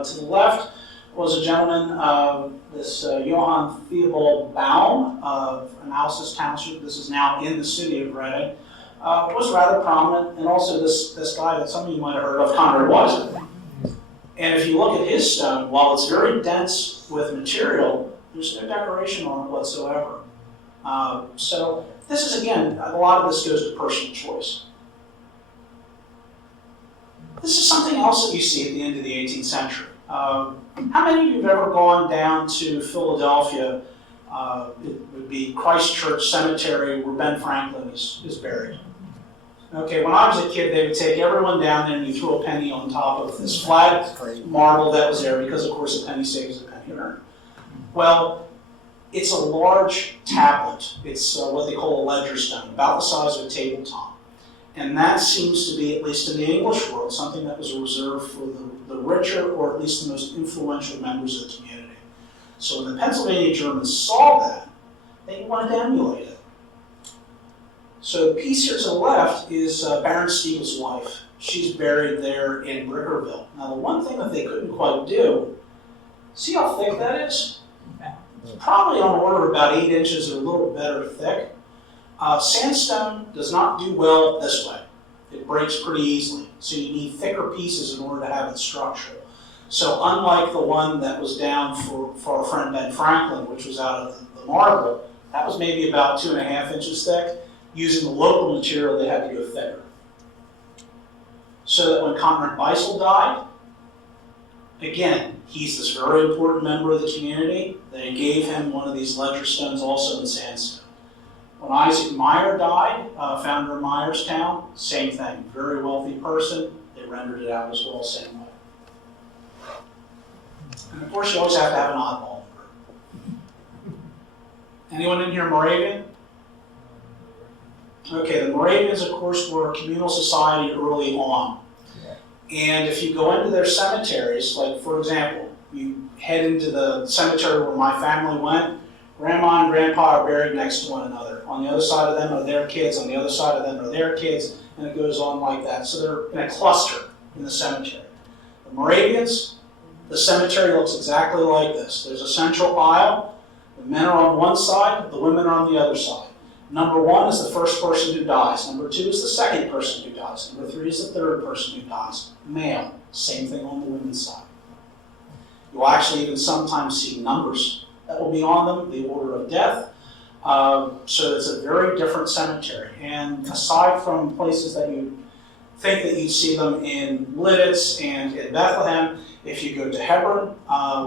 To the left was a gentleman, this Johann Theobald Baum of Analysis Township. This is now in the city of Reading. Was rather prominent, and also this guy that some of you might have heard of, Conrad Weiser. And if you look at his stone, while it's very dense with material, there's no decoration on it whatsoever. So this is, again, a lot of this goes to personal choice. This is something else that you see at the end of the 18th century. How many of you have ever gone down to Philadelphia? It would be Christ Church Cemetery where Ben Franklin is buried. Okay, when I was a kid, they would take everyone down there and you throw a penny on top of this flat marble that was there because, of course, a penny saves a penny earned. Well, it's a large tablet. It's what they call a ledger stone, about the size of a tabletop. And that seems to be, at least in the English world, something that was reserved for the richer or at least the most influential members of the community. So when the Pennsylvania Germans saw that, they wanted to emulate it. So the piece here to the left is Baron Steele's wife. She's buried there in Brickerville. Now the one thing that they couldn't quite do, see how thick that is? It's probably on the order of about 8 inches or a little better thick. Sandstone does not do well this way. It breaks pretty easily. So you need thicker pieces in order to have it structural. So unlike the one that was down for our friend Ben Franklin, which was out of the marble, that was maybe about 2.5 inches thick. Using the local material, they had to go thicker. So that when Conrad Beisel died, again, he's this very important member of the community. They gave him one of these ledger stones also in sandstone. When Isaac Meyer died, founder of Myerstown, same thing. Very wealthy person. They rendered it out as well, same way. And of course, you always have to have an oddball. Anyone in here Moravian? Okay, the Moravians, of course, were a communal society early on. And if you go into their cemeteries, like for example, you head into the cemetery where my family went, Grandma and Grandpa are buried next to one another. On the other side of them are their kids, on the other side of them are their kids, and it goes on like that. So they're in a cluster in the cemetery. The Moravians, the cemetery looks exactly like this. There's a central aisle. The men are on one side, the women are on the other side. Number 1 is the first person who dies. Number 2 is the second person who dies. Number 3 is the third person who dies. Male. Same thing on the women's side. You'll actually even sometimes see numbers that will be on them, the order of death. So it's a very different cemetery. And aside from places that you think that you'd see them in Lidditz and in Bethlehem, if you go to Hebron,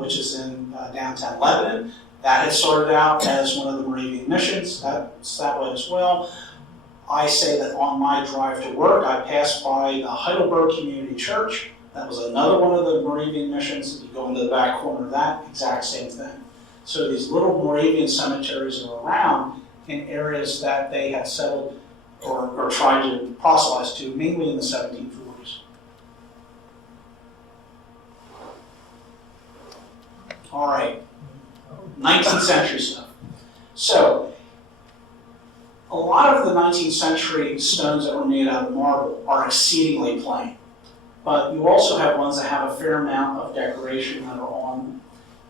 which is in downtown Lebanon, that had started out as one of the Moravian missions. That's that way as well. I say that on my drive to work, I passed by the Heidelberg Community Church. That was another one of the Moravian missions. You go into the back corner of that, exact same thing. So these little Moravian cemeteries are around in areas that they had settled or tried to proselytize to, mainly in the 1740s. All right. 19th century stuff. So, a lot of the 19th century stones that were made out of marble are exceedingly plain. But you also have ones that have a fair amount of decoration that are on them.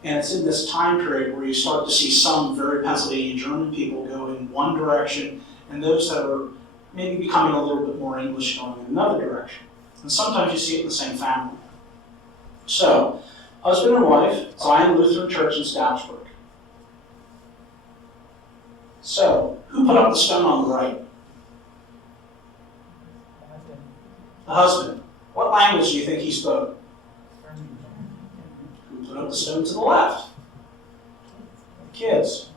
And it's in this time period where you start to see some very Pennsylvania German people go in one direction, and those that are maybe becoming a little bit more English going in another direction. And sometimes you see it in the same family. So, husband and wife, Zion Lutheran Church in Stroudsburg. So, who put up the stone on the right? The husband. What language do you think he spoke? Who put up the stone to the left? The kids.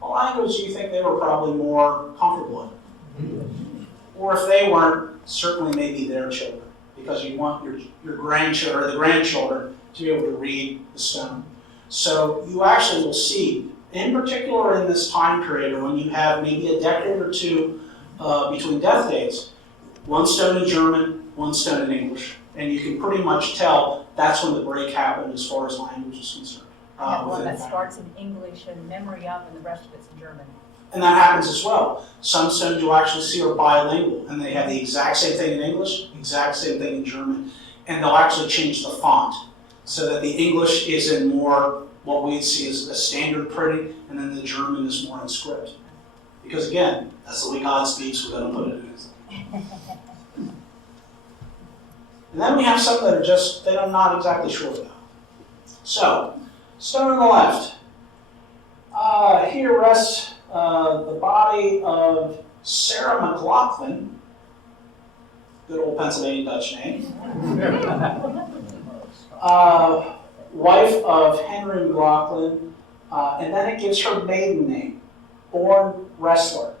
What language do you think they were probably more comfortable in? Or if they weren't, certainly maybe their children, because you want your grandchildren, or the grandchildren, to be able to read the stone. So you actually will see, in particular in this time period, or when you have maybe a decade or two between death dates, one stone in German, one stone in English. And you can pretty much tell that's when the break happened as far as language is concerned. I have one that starts in English and memory up, and the rest of it's in German. And that happens as well. Some stones you'll actually see are bilingual, and they have the exact same thing in English, exact same thing in German. And they'll actually change the font so that the English is in more what we'd see as a standard printing, and then the German is more in script. Because again, that's the way God speaks, we're going to put it in. And then we have some that are just, that I'm not exactly sure about. So, stone on the left. Here rests the body of Sarah McLaughlin, good old Pennsylvania Dutch name, wife of Henry McLaughlin, and then it gives her maiden name, born Wrestler.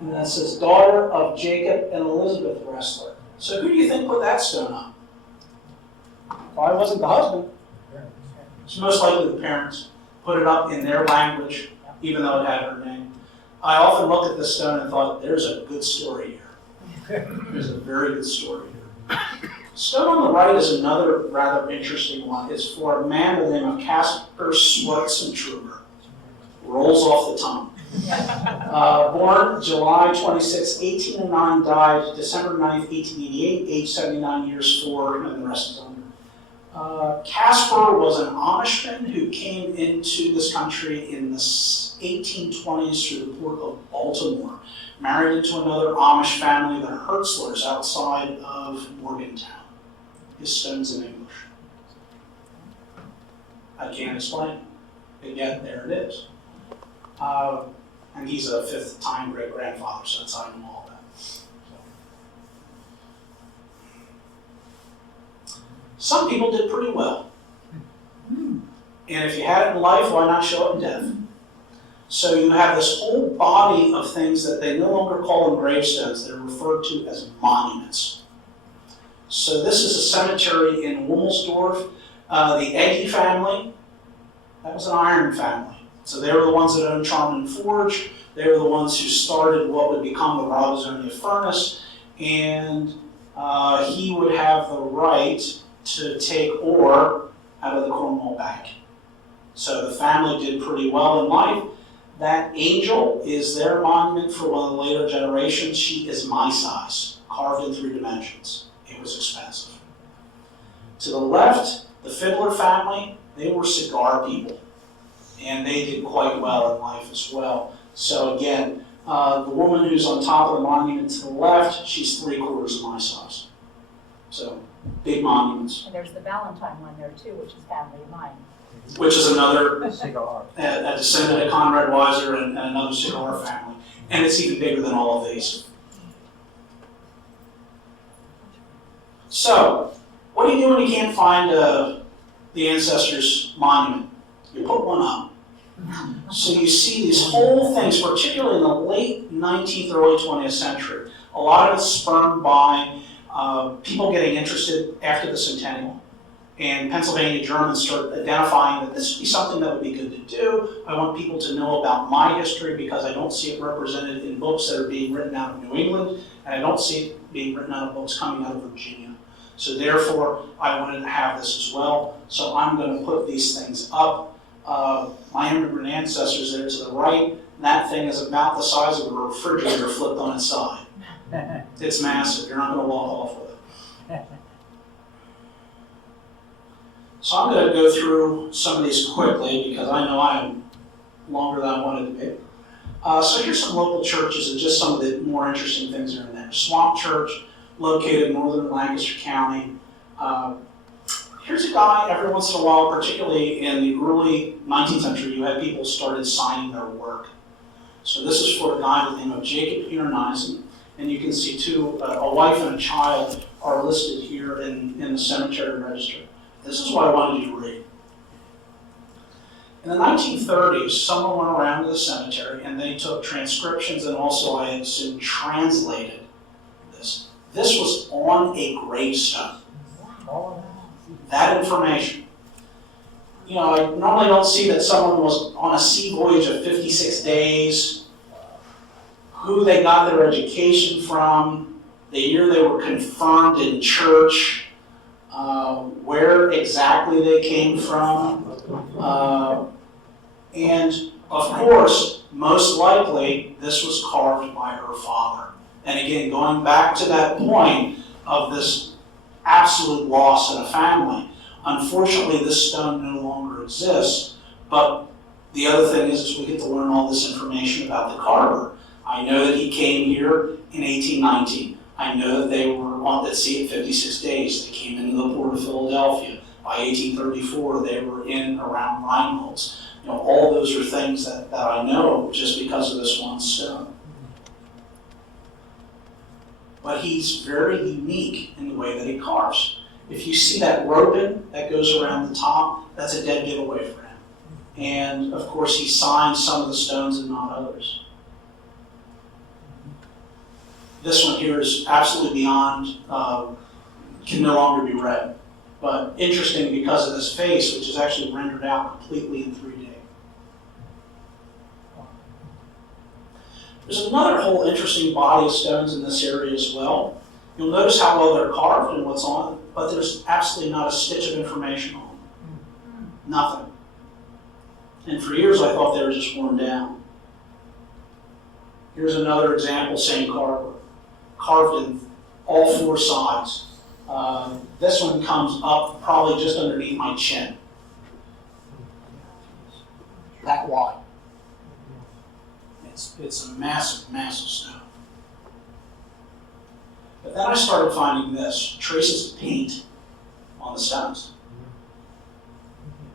And then it says daughter of Jacob and Elizabeth Wrestler. So who do you think put that stone up? Probably wasn't the husband. It's most likely the parents put it up in their language, even though it had her name. I often looked at this stone and thought, there's a good story here. There's a very good story here. Stone on the right is another rather interesting one. It's for a man by the name of Casper Schwartzentruber. Rolls off the tongue. Born July 26, 1809, died December 9, 1888, age 79 years, 4, and the rest is under. Casper was an Amishman who came into this country in the 1820s through the port of Baltimore, married into another Amish family, the Hertzlers, outside of Morgantown. His stone's in English. I can't explain it, but yet there it is. And he's a fifth-time great-grandfather, so that's how I know all that. Some people did pretty well. And if you had it in life, why not show it in death? So you have this whole body of things that they no longer call them gravestones. They're referred to as monuments. So this is a cemetery in Womelsdorf. The Egge family, that was an iron family. So they were the ones that owned Charman Forge. They were the ones who started what would become the Robisonia furnace, and he would have the right to take ore out of the Cornwall Bank. So the family did pretty well in life. That angel is their monument for one of the later generations. She is my size, carved in 3 dimensions. It was expensive. To the left, the Fiddler family, they were cigar people, and they did quite well in life as well. So again, the woman who's on top of the monument to the left, she's 3/4 of my size. So, big monuments. And there's the Valentine one there too, which is family of mine. Which is another Cigar. a descendant of Conrad Weiser and another cigar family. And it's even bigger than all of these. So, what do you do when you can't find the ancestors' monument? You put one up. So you see these whole things, particularly in the late 19th, early 20th century. A lot of it's spurred by people getting interested after the centennial. And Pennsylvania Germans started identifying that this would be something that would be good to do. I want people to know about my history because I don't see it represented in books that are being written out of New England, and I don't see it being written out of books coming out of Virginia. So therefore, I wanted to have this as well. So I'm going to put these things up. My immigrant ancestors there to the right, that thing is about the size of a refrigerator flipped on its side. It's massive. You're not going to walk off with it. So I'm going to go through some of these quickly because I know I'm longer than I wanted to be. So here's some local churches and just some of the more interesting things that are in there. Swamp Church, located in northern Lancaster County. Here's a guy, every once in a while, particularly in the early 19th century, you had people started signing their work. So this is for a guy with the name of Jacob Hierneisen, and you can see too, a wife and a child are listed here in the cemetery register. This is what I wanted you to read. In the 1930s, someone went around to the cemetery and they took transcriptions and also, I assume, translated this. This was on a gravestone. That information. You know, I normally don't see that someone was on a sea voyage of 56 days, who they got their education from, the year they were confirmed in church, where exactly they came from, and of course, most likely, this was carved by her father. And again, going back to that point of this absolute loss in a family, unfortunately, this stone no longer exists, but the other thing is we get to learn all this information about the carver. I know that he came here in 1819. I know that they were on at sea at 56 days. They came into the port of Philadelphia. By 1834, they were in around Rhineholds. You know, all those are things that I know just because of this one stone. But he's very unique in the way that he carves. If you see that roping that goes around the top, that's a dead giveaway for him. And of course, he signed some of the stones and not others. This one here is absolutely beyond, can no longer be read. But interesting because of this face, which is actually rendered out completely in 3D. There's another whole interesting body of stones in this area as well. You'll notice how well they're carved and what's on them, but there's absolutely not a stitch of information on them. Nothing. And for years I thought they were just worn down. Here's another example, same carver. Carved in all 4 sides. This one comes up probably just underneath my chin. That wide. It's a massive, massive stone. But then I started finding this, traces of paint on the stones.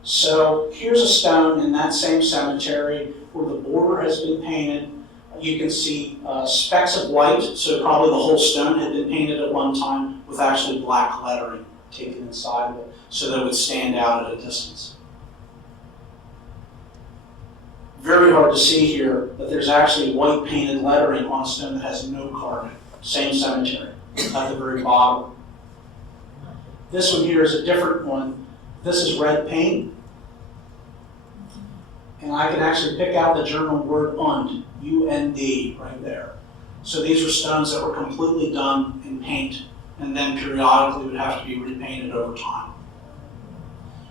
So here's a stone in that same cemetery where the border has been painted. You can see specks of white, so probably the whole stone had been painted at one time with actually black lettering taken inside of it so that it would stand out at a distance. Very hard to see here, but there's actually white painted lettering on a stone that has no carving. Same cemetery, at the very bottom. This one here is a different one. This is red paint. And I can actually pick out the German word und, U-N-D, right there. So these were stones that were completely done in paint and then periodically would have to be repainted over time.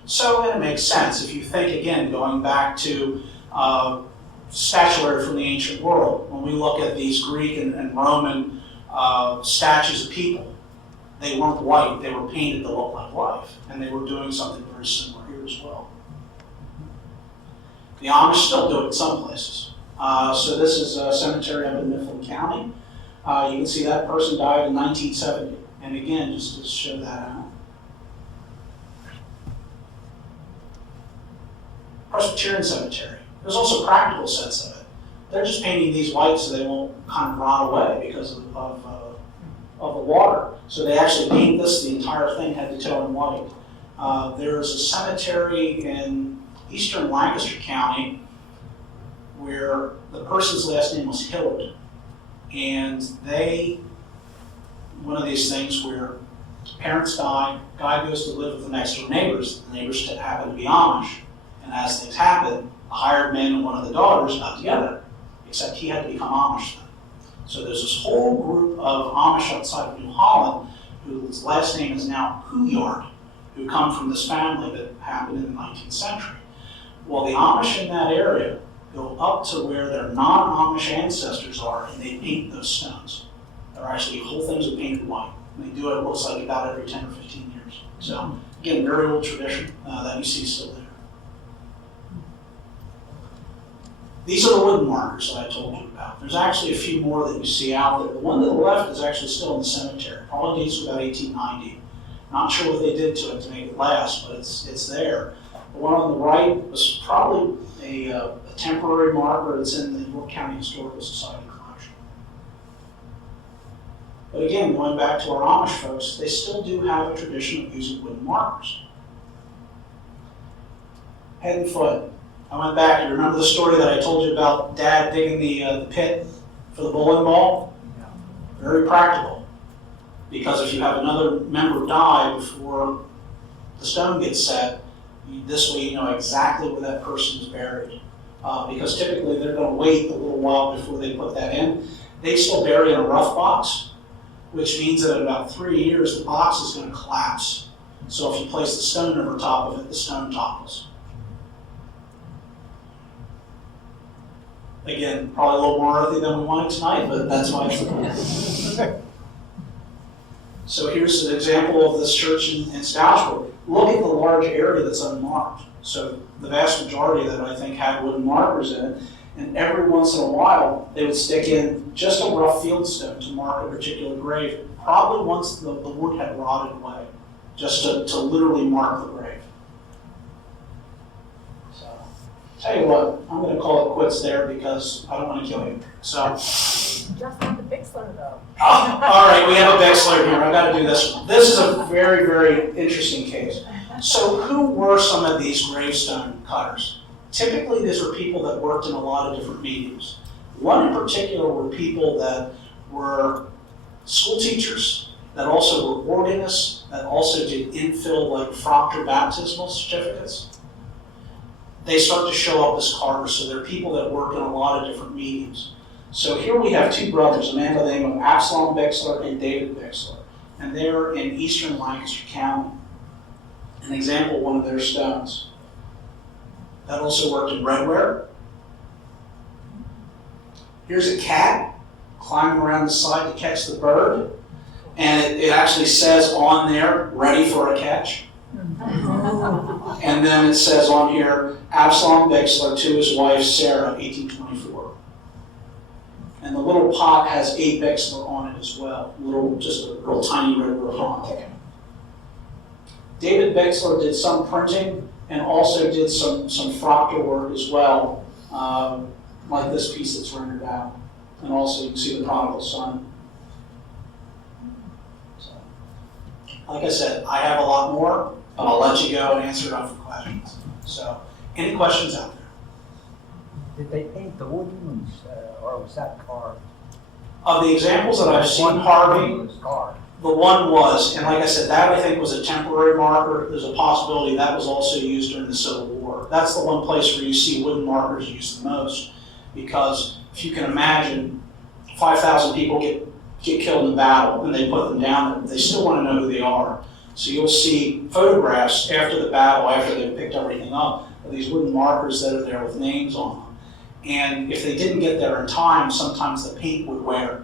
So and it makes sense. If you think, again, going back to statuary from the ancient world, when we look at these Greek and Roman statues of people, they weren't white, they were painted to look like life, and they were doing something very similar here as well. The Amish still do it in some places. So this is a cemetery up in Mifflin County. You can see that person died in 1970. And again, just to show that out. Presbyterian cemetery. There's also a practical sense of it. They're just painting these white so they won't kind of rot away because of the water. So they actually paint this, the entire thing head to toe in white. There's a cemetery in eastern Lancaster County where the person's last name was Hillard. And one of these things where parents die, guy goes to live with the next door neighbors. The neighbors happen to be Amish. And as things happen, the hired man and one of the daughters got together, except he had to become Amish then. So there's this whole group of Amish outside of New Holland whose last name is now Huyard, who come from this family that happened in the 19th century. Well, the Amish in that area go up to where their non-Amish ancestors are and they paint those stones. They're actually, whole things are painted white. And they do it, looks like about every 10 or 15 years. So, again, very old tradition that you see still there. These are the wooden markers that I told you about. There's actually a few more that you see out there. The one to the left is actually still in the cemetery. Probably dates to about 1890. Not sure what they did to it to make it last, but it's there. The one on the right was probably a temporary marker. It's in the York County Historical Society collection. But again, going back to our Amish folks, they still do have a tradition of using wooden markers. Head and foot. I went back. You remember the story that I told you about Dad digging the pit for the bowling ball? Very practical. Because if you have another member die before the stone gets set, this way you know exactly where that person is buried. Because typically they're going to wait a little while before they put that in. They still bury in a rough box, which means that in about 3 years the box is going to collapse. So if you place the stone over top of it, the stone topples. Again, probably a little more earthy than we wanted tonight, but that's why it's okay. So here's an example of this church in Stroudsburg. Look at the large area that's unmarked. So the vast majority of it, I think, had wooden markers in it. And every once in a while, they would stick in just a rough field stone to mark a particular grave, probably once the wood had rotted away, just to literally mark the grave. So, tell you what, I'm going to call it quits there because I don't want to kill you. So. Just not the big slur though. Oh, all right, we have a Bexler here. I've got to do this one. This is a very, very interesting case. So who were some of these gravestone cutters? Typically, these were people that worked in a lot of different mediums. One in particular were people that were school teachers, that also were organists, that also did infill like proctor baptismal certificates. They start to show up as carvers, so they're people that work in a lot of different mediums. So here we have two brothers, a man by the name of Absalom Bexler and David Bexler, and they're in eastern Lancaster County. An example of one of their stones. That also worked in redware. Here's a cat climbing around the side to catch the bird, and it actually says on there, ready for a catch. And then it says on here, Absalom Bexler to his wife Sarah, 1824. And the little pot has a Bexler on it as well, just a real tiny redware pot. David Bexler did some printing and also did some proctor work as well, like this piece that's rendered out. And also you can see the prodigal son. So, like I said, I have a lot more, but I'll let you go and answer it up for questions. So, any questions out there? Did they paint the wooden ones, or was that carved? Of the examples that I've seen, Harvey, Was carved. the one was, and like I said, that I think was a temporary marker. There's a possibility that was also used during the Civil War. marker, that's the one place where you see wooden markers used the most. Because if you can imagine, 5,000 people get killed in battle and they put them down, they still want to know who they are. So you'll see photographs after the battle, after they've picked everything up, of these wooden markers that are there with names on them. And if they didn't get there in time, sometimes the paint would wear.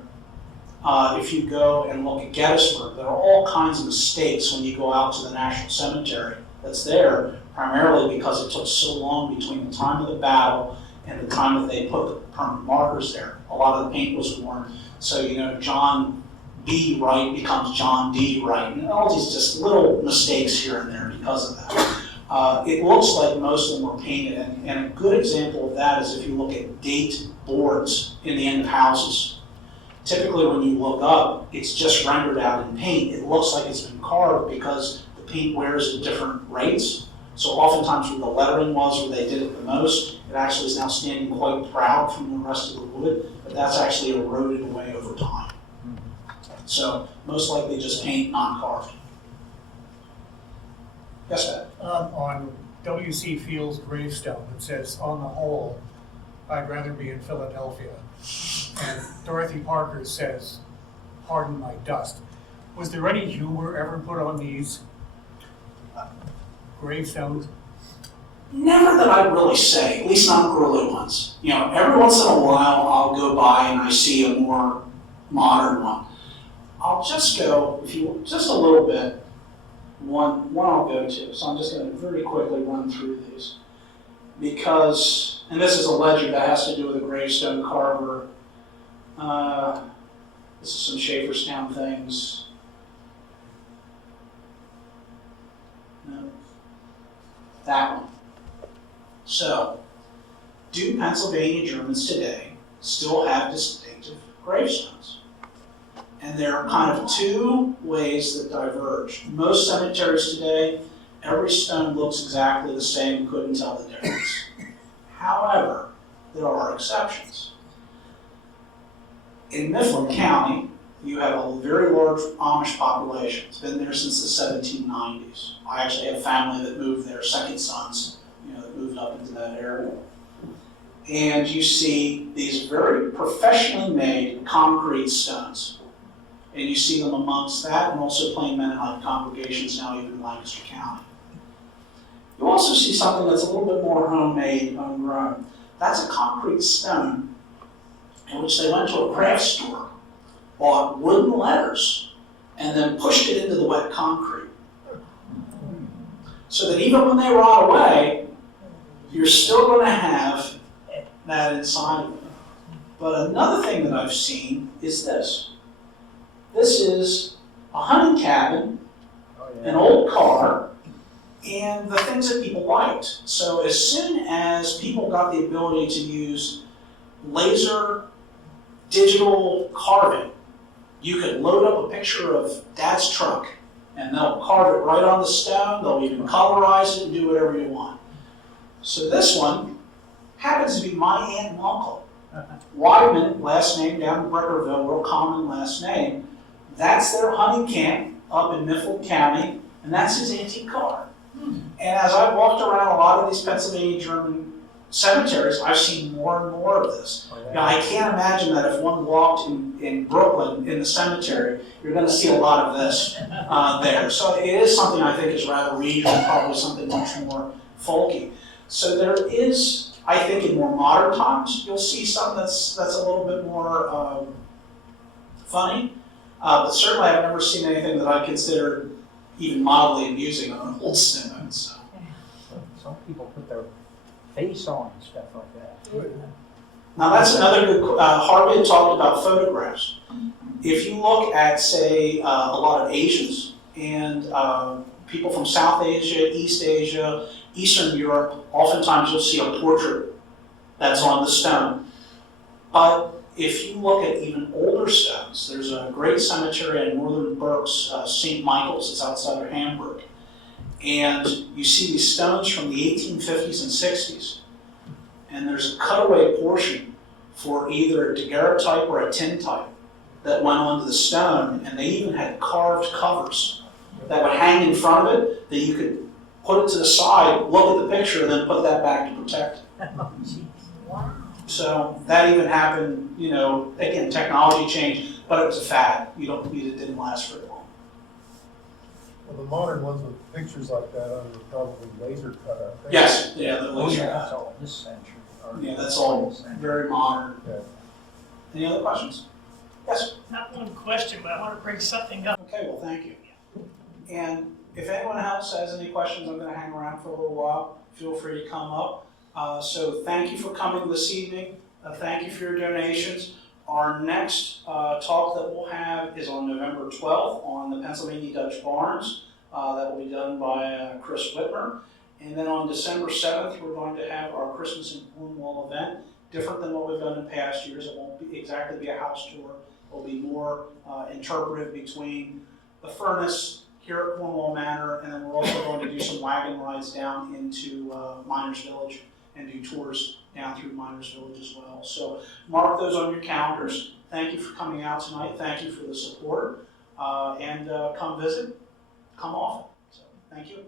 If you go and look at Gettysburg, there are all kinds of mistakes when you go out to the National Cemetery that's there, primarily because it took so long between the time of the battle and the time that they put the permanent markers there. A lot of the paint was worn. So, you know, John B. Wright becomes John D. Wright, and all these just little mistakes here and there because of that. It looks like most of them were painted, and a good example of that is if you look at date boards in the end of houses. Typically when you look up, it's just rendered out in paint. It looks like it's been carved because the paint wears at different rates. So oftentimes where the lettering was, where they did it the most, it actually is now standing quite proud from the rest of the wood, but that's actually eroded away over time. So most likely just paint, not carved. Yes, Ed? On W.C. Field's gravestone, it says, "On the whole, I'd rather be in Philadelphia." And Dorothy Parker says, "Pardon my dust." Was there any humor ever put on these gravestones? Never that I'd really say, at least not early ones. You know, every once in a while I'll go by and I see a more modern one. I'll just go, if you just a little bit, one I'll go to. So I'm just going to very quickly run through these. Because, and this is a legend that has to do with a gravestone carver. This is some Schaeferstown things. No. That one. So, do Pennsylvania Germans today still have distinctive gravestones? And there are kind of two ways that diverge. Most cemeteries today, every stone looks exactly the same, couldn't tell the difference. However, there are exceptions. In Mifflin County, you have a very large Amish population. It's been there since the 1790s. I actually have family that moved there, second sons, that moved up into that area. And you see these very professionally made concrete stones. And you see them amongst that, and also plain Mennonite congregations now even in Lancaster County. You also see something that's a little bit more homemade, homegrown. That's a concrete stone in which they went to a craft store, bought wooden letters, and then pushed it into the wet concrete. So that even when they rot away, you're still going to have that inside of it. But another thing that I've seen is this. This is a hunting cabin, an old car, and the things that people liked. So as soon as people got the ability to use laser digital carving, you could load up a picture of Dad's truck, and they'll carve it right on the stone. They'll even colorize it and do whatever you want. So this one happens to be my aunt and uncle. Weidman, last name down in Breckerville, real common last name. That's their hunting camp up in Mifflin County, and that's his antique car. And as I've walked around a lot of these Pennsylvania German cemeteries, I've seen more and more of this. Now, I can't imagine that if one walked in Brooklyn in the cemetery, you're going to see a lot of this there. So it is something I think is rather regional, probably something much more folky. So there is, I think in more modern times, you'll see something that's a little bit more funny. But certainly I've never seen anything that I consider even mildly amusing on an old stone. So. Some people put their face on and stuff like that. Now that's another good, Harvey had talked about photographs. If you look at, say, a lot of Asians and people from South Asia, East Asia, Eastern Europe, oftentimes you'll see a portrait that's on the stone. But if you look at even older stones, there's a great cemetery in northern Berks, St. Michael's, it's outside of Hamburg. And you see these stones from the 1850s and 60s. And there's a cutaway portion for either a daguerreotype or a tintype that went onto the stone, and they even had carved covers that would hang in front of it that you could put it to the side, look at the picture, and then put that back to protect it. Oh, jeez. Wow. So that even happened, you know, again, technology changed, but it was a fad. It didn't last very long. Well, the modern ones with pictures like that are probably laser cut, aren't they? Yes, yeah, the Oh, laser yeah, cut. that's all this century. or Yeah, that's all this century. very modern. Yeah. Any other questions? Yes? Not one question, but I want to bring something up. Okay, well, thank you. And if anyone else has any questions, I'm gonna hang around for a little while. Feel free to come up. So thank you for coming this evening. Thank you for your donations. Our next talk that we'll have is on November 12th on the Pennsylvania Dutch Barns. That will be done by Chris Whitmer. And then on December 7th, we're going to have our Christmas in Cornwall event. Different than what we've done in past years. It won't be exactly be a house tour. It'll be more interpretive between the furnace here at Cornwall Manor, and then we're also going to do some wagon rides down into Miners Village and do tours down through Miners Village as well. So mark those on your calendars. Thank you for coming out tonight. Thank you for the support. And come visit, come often. So thank you.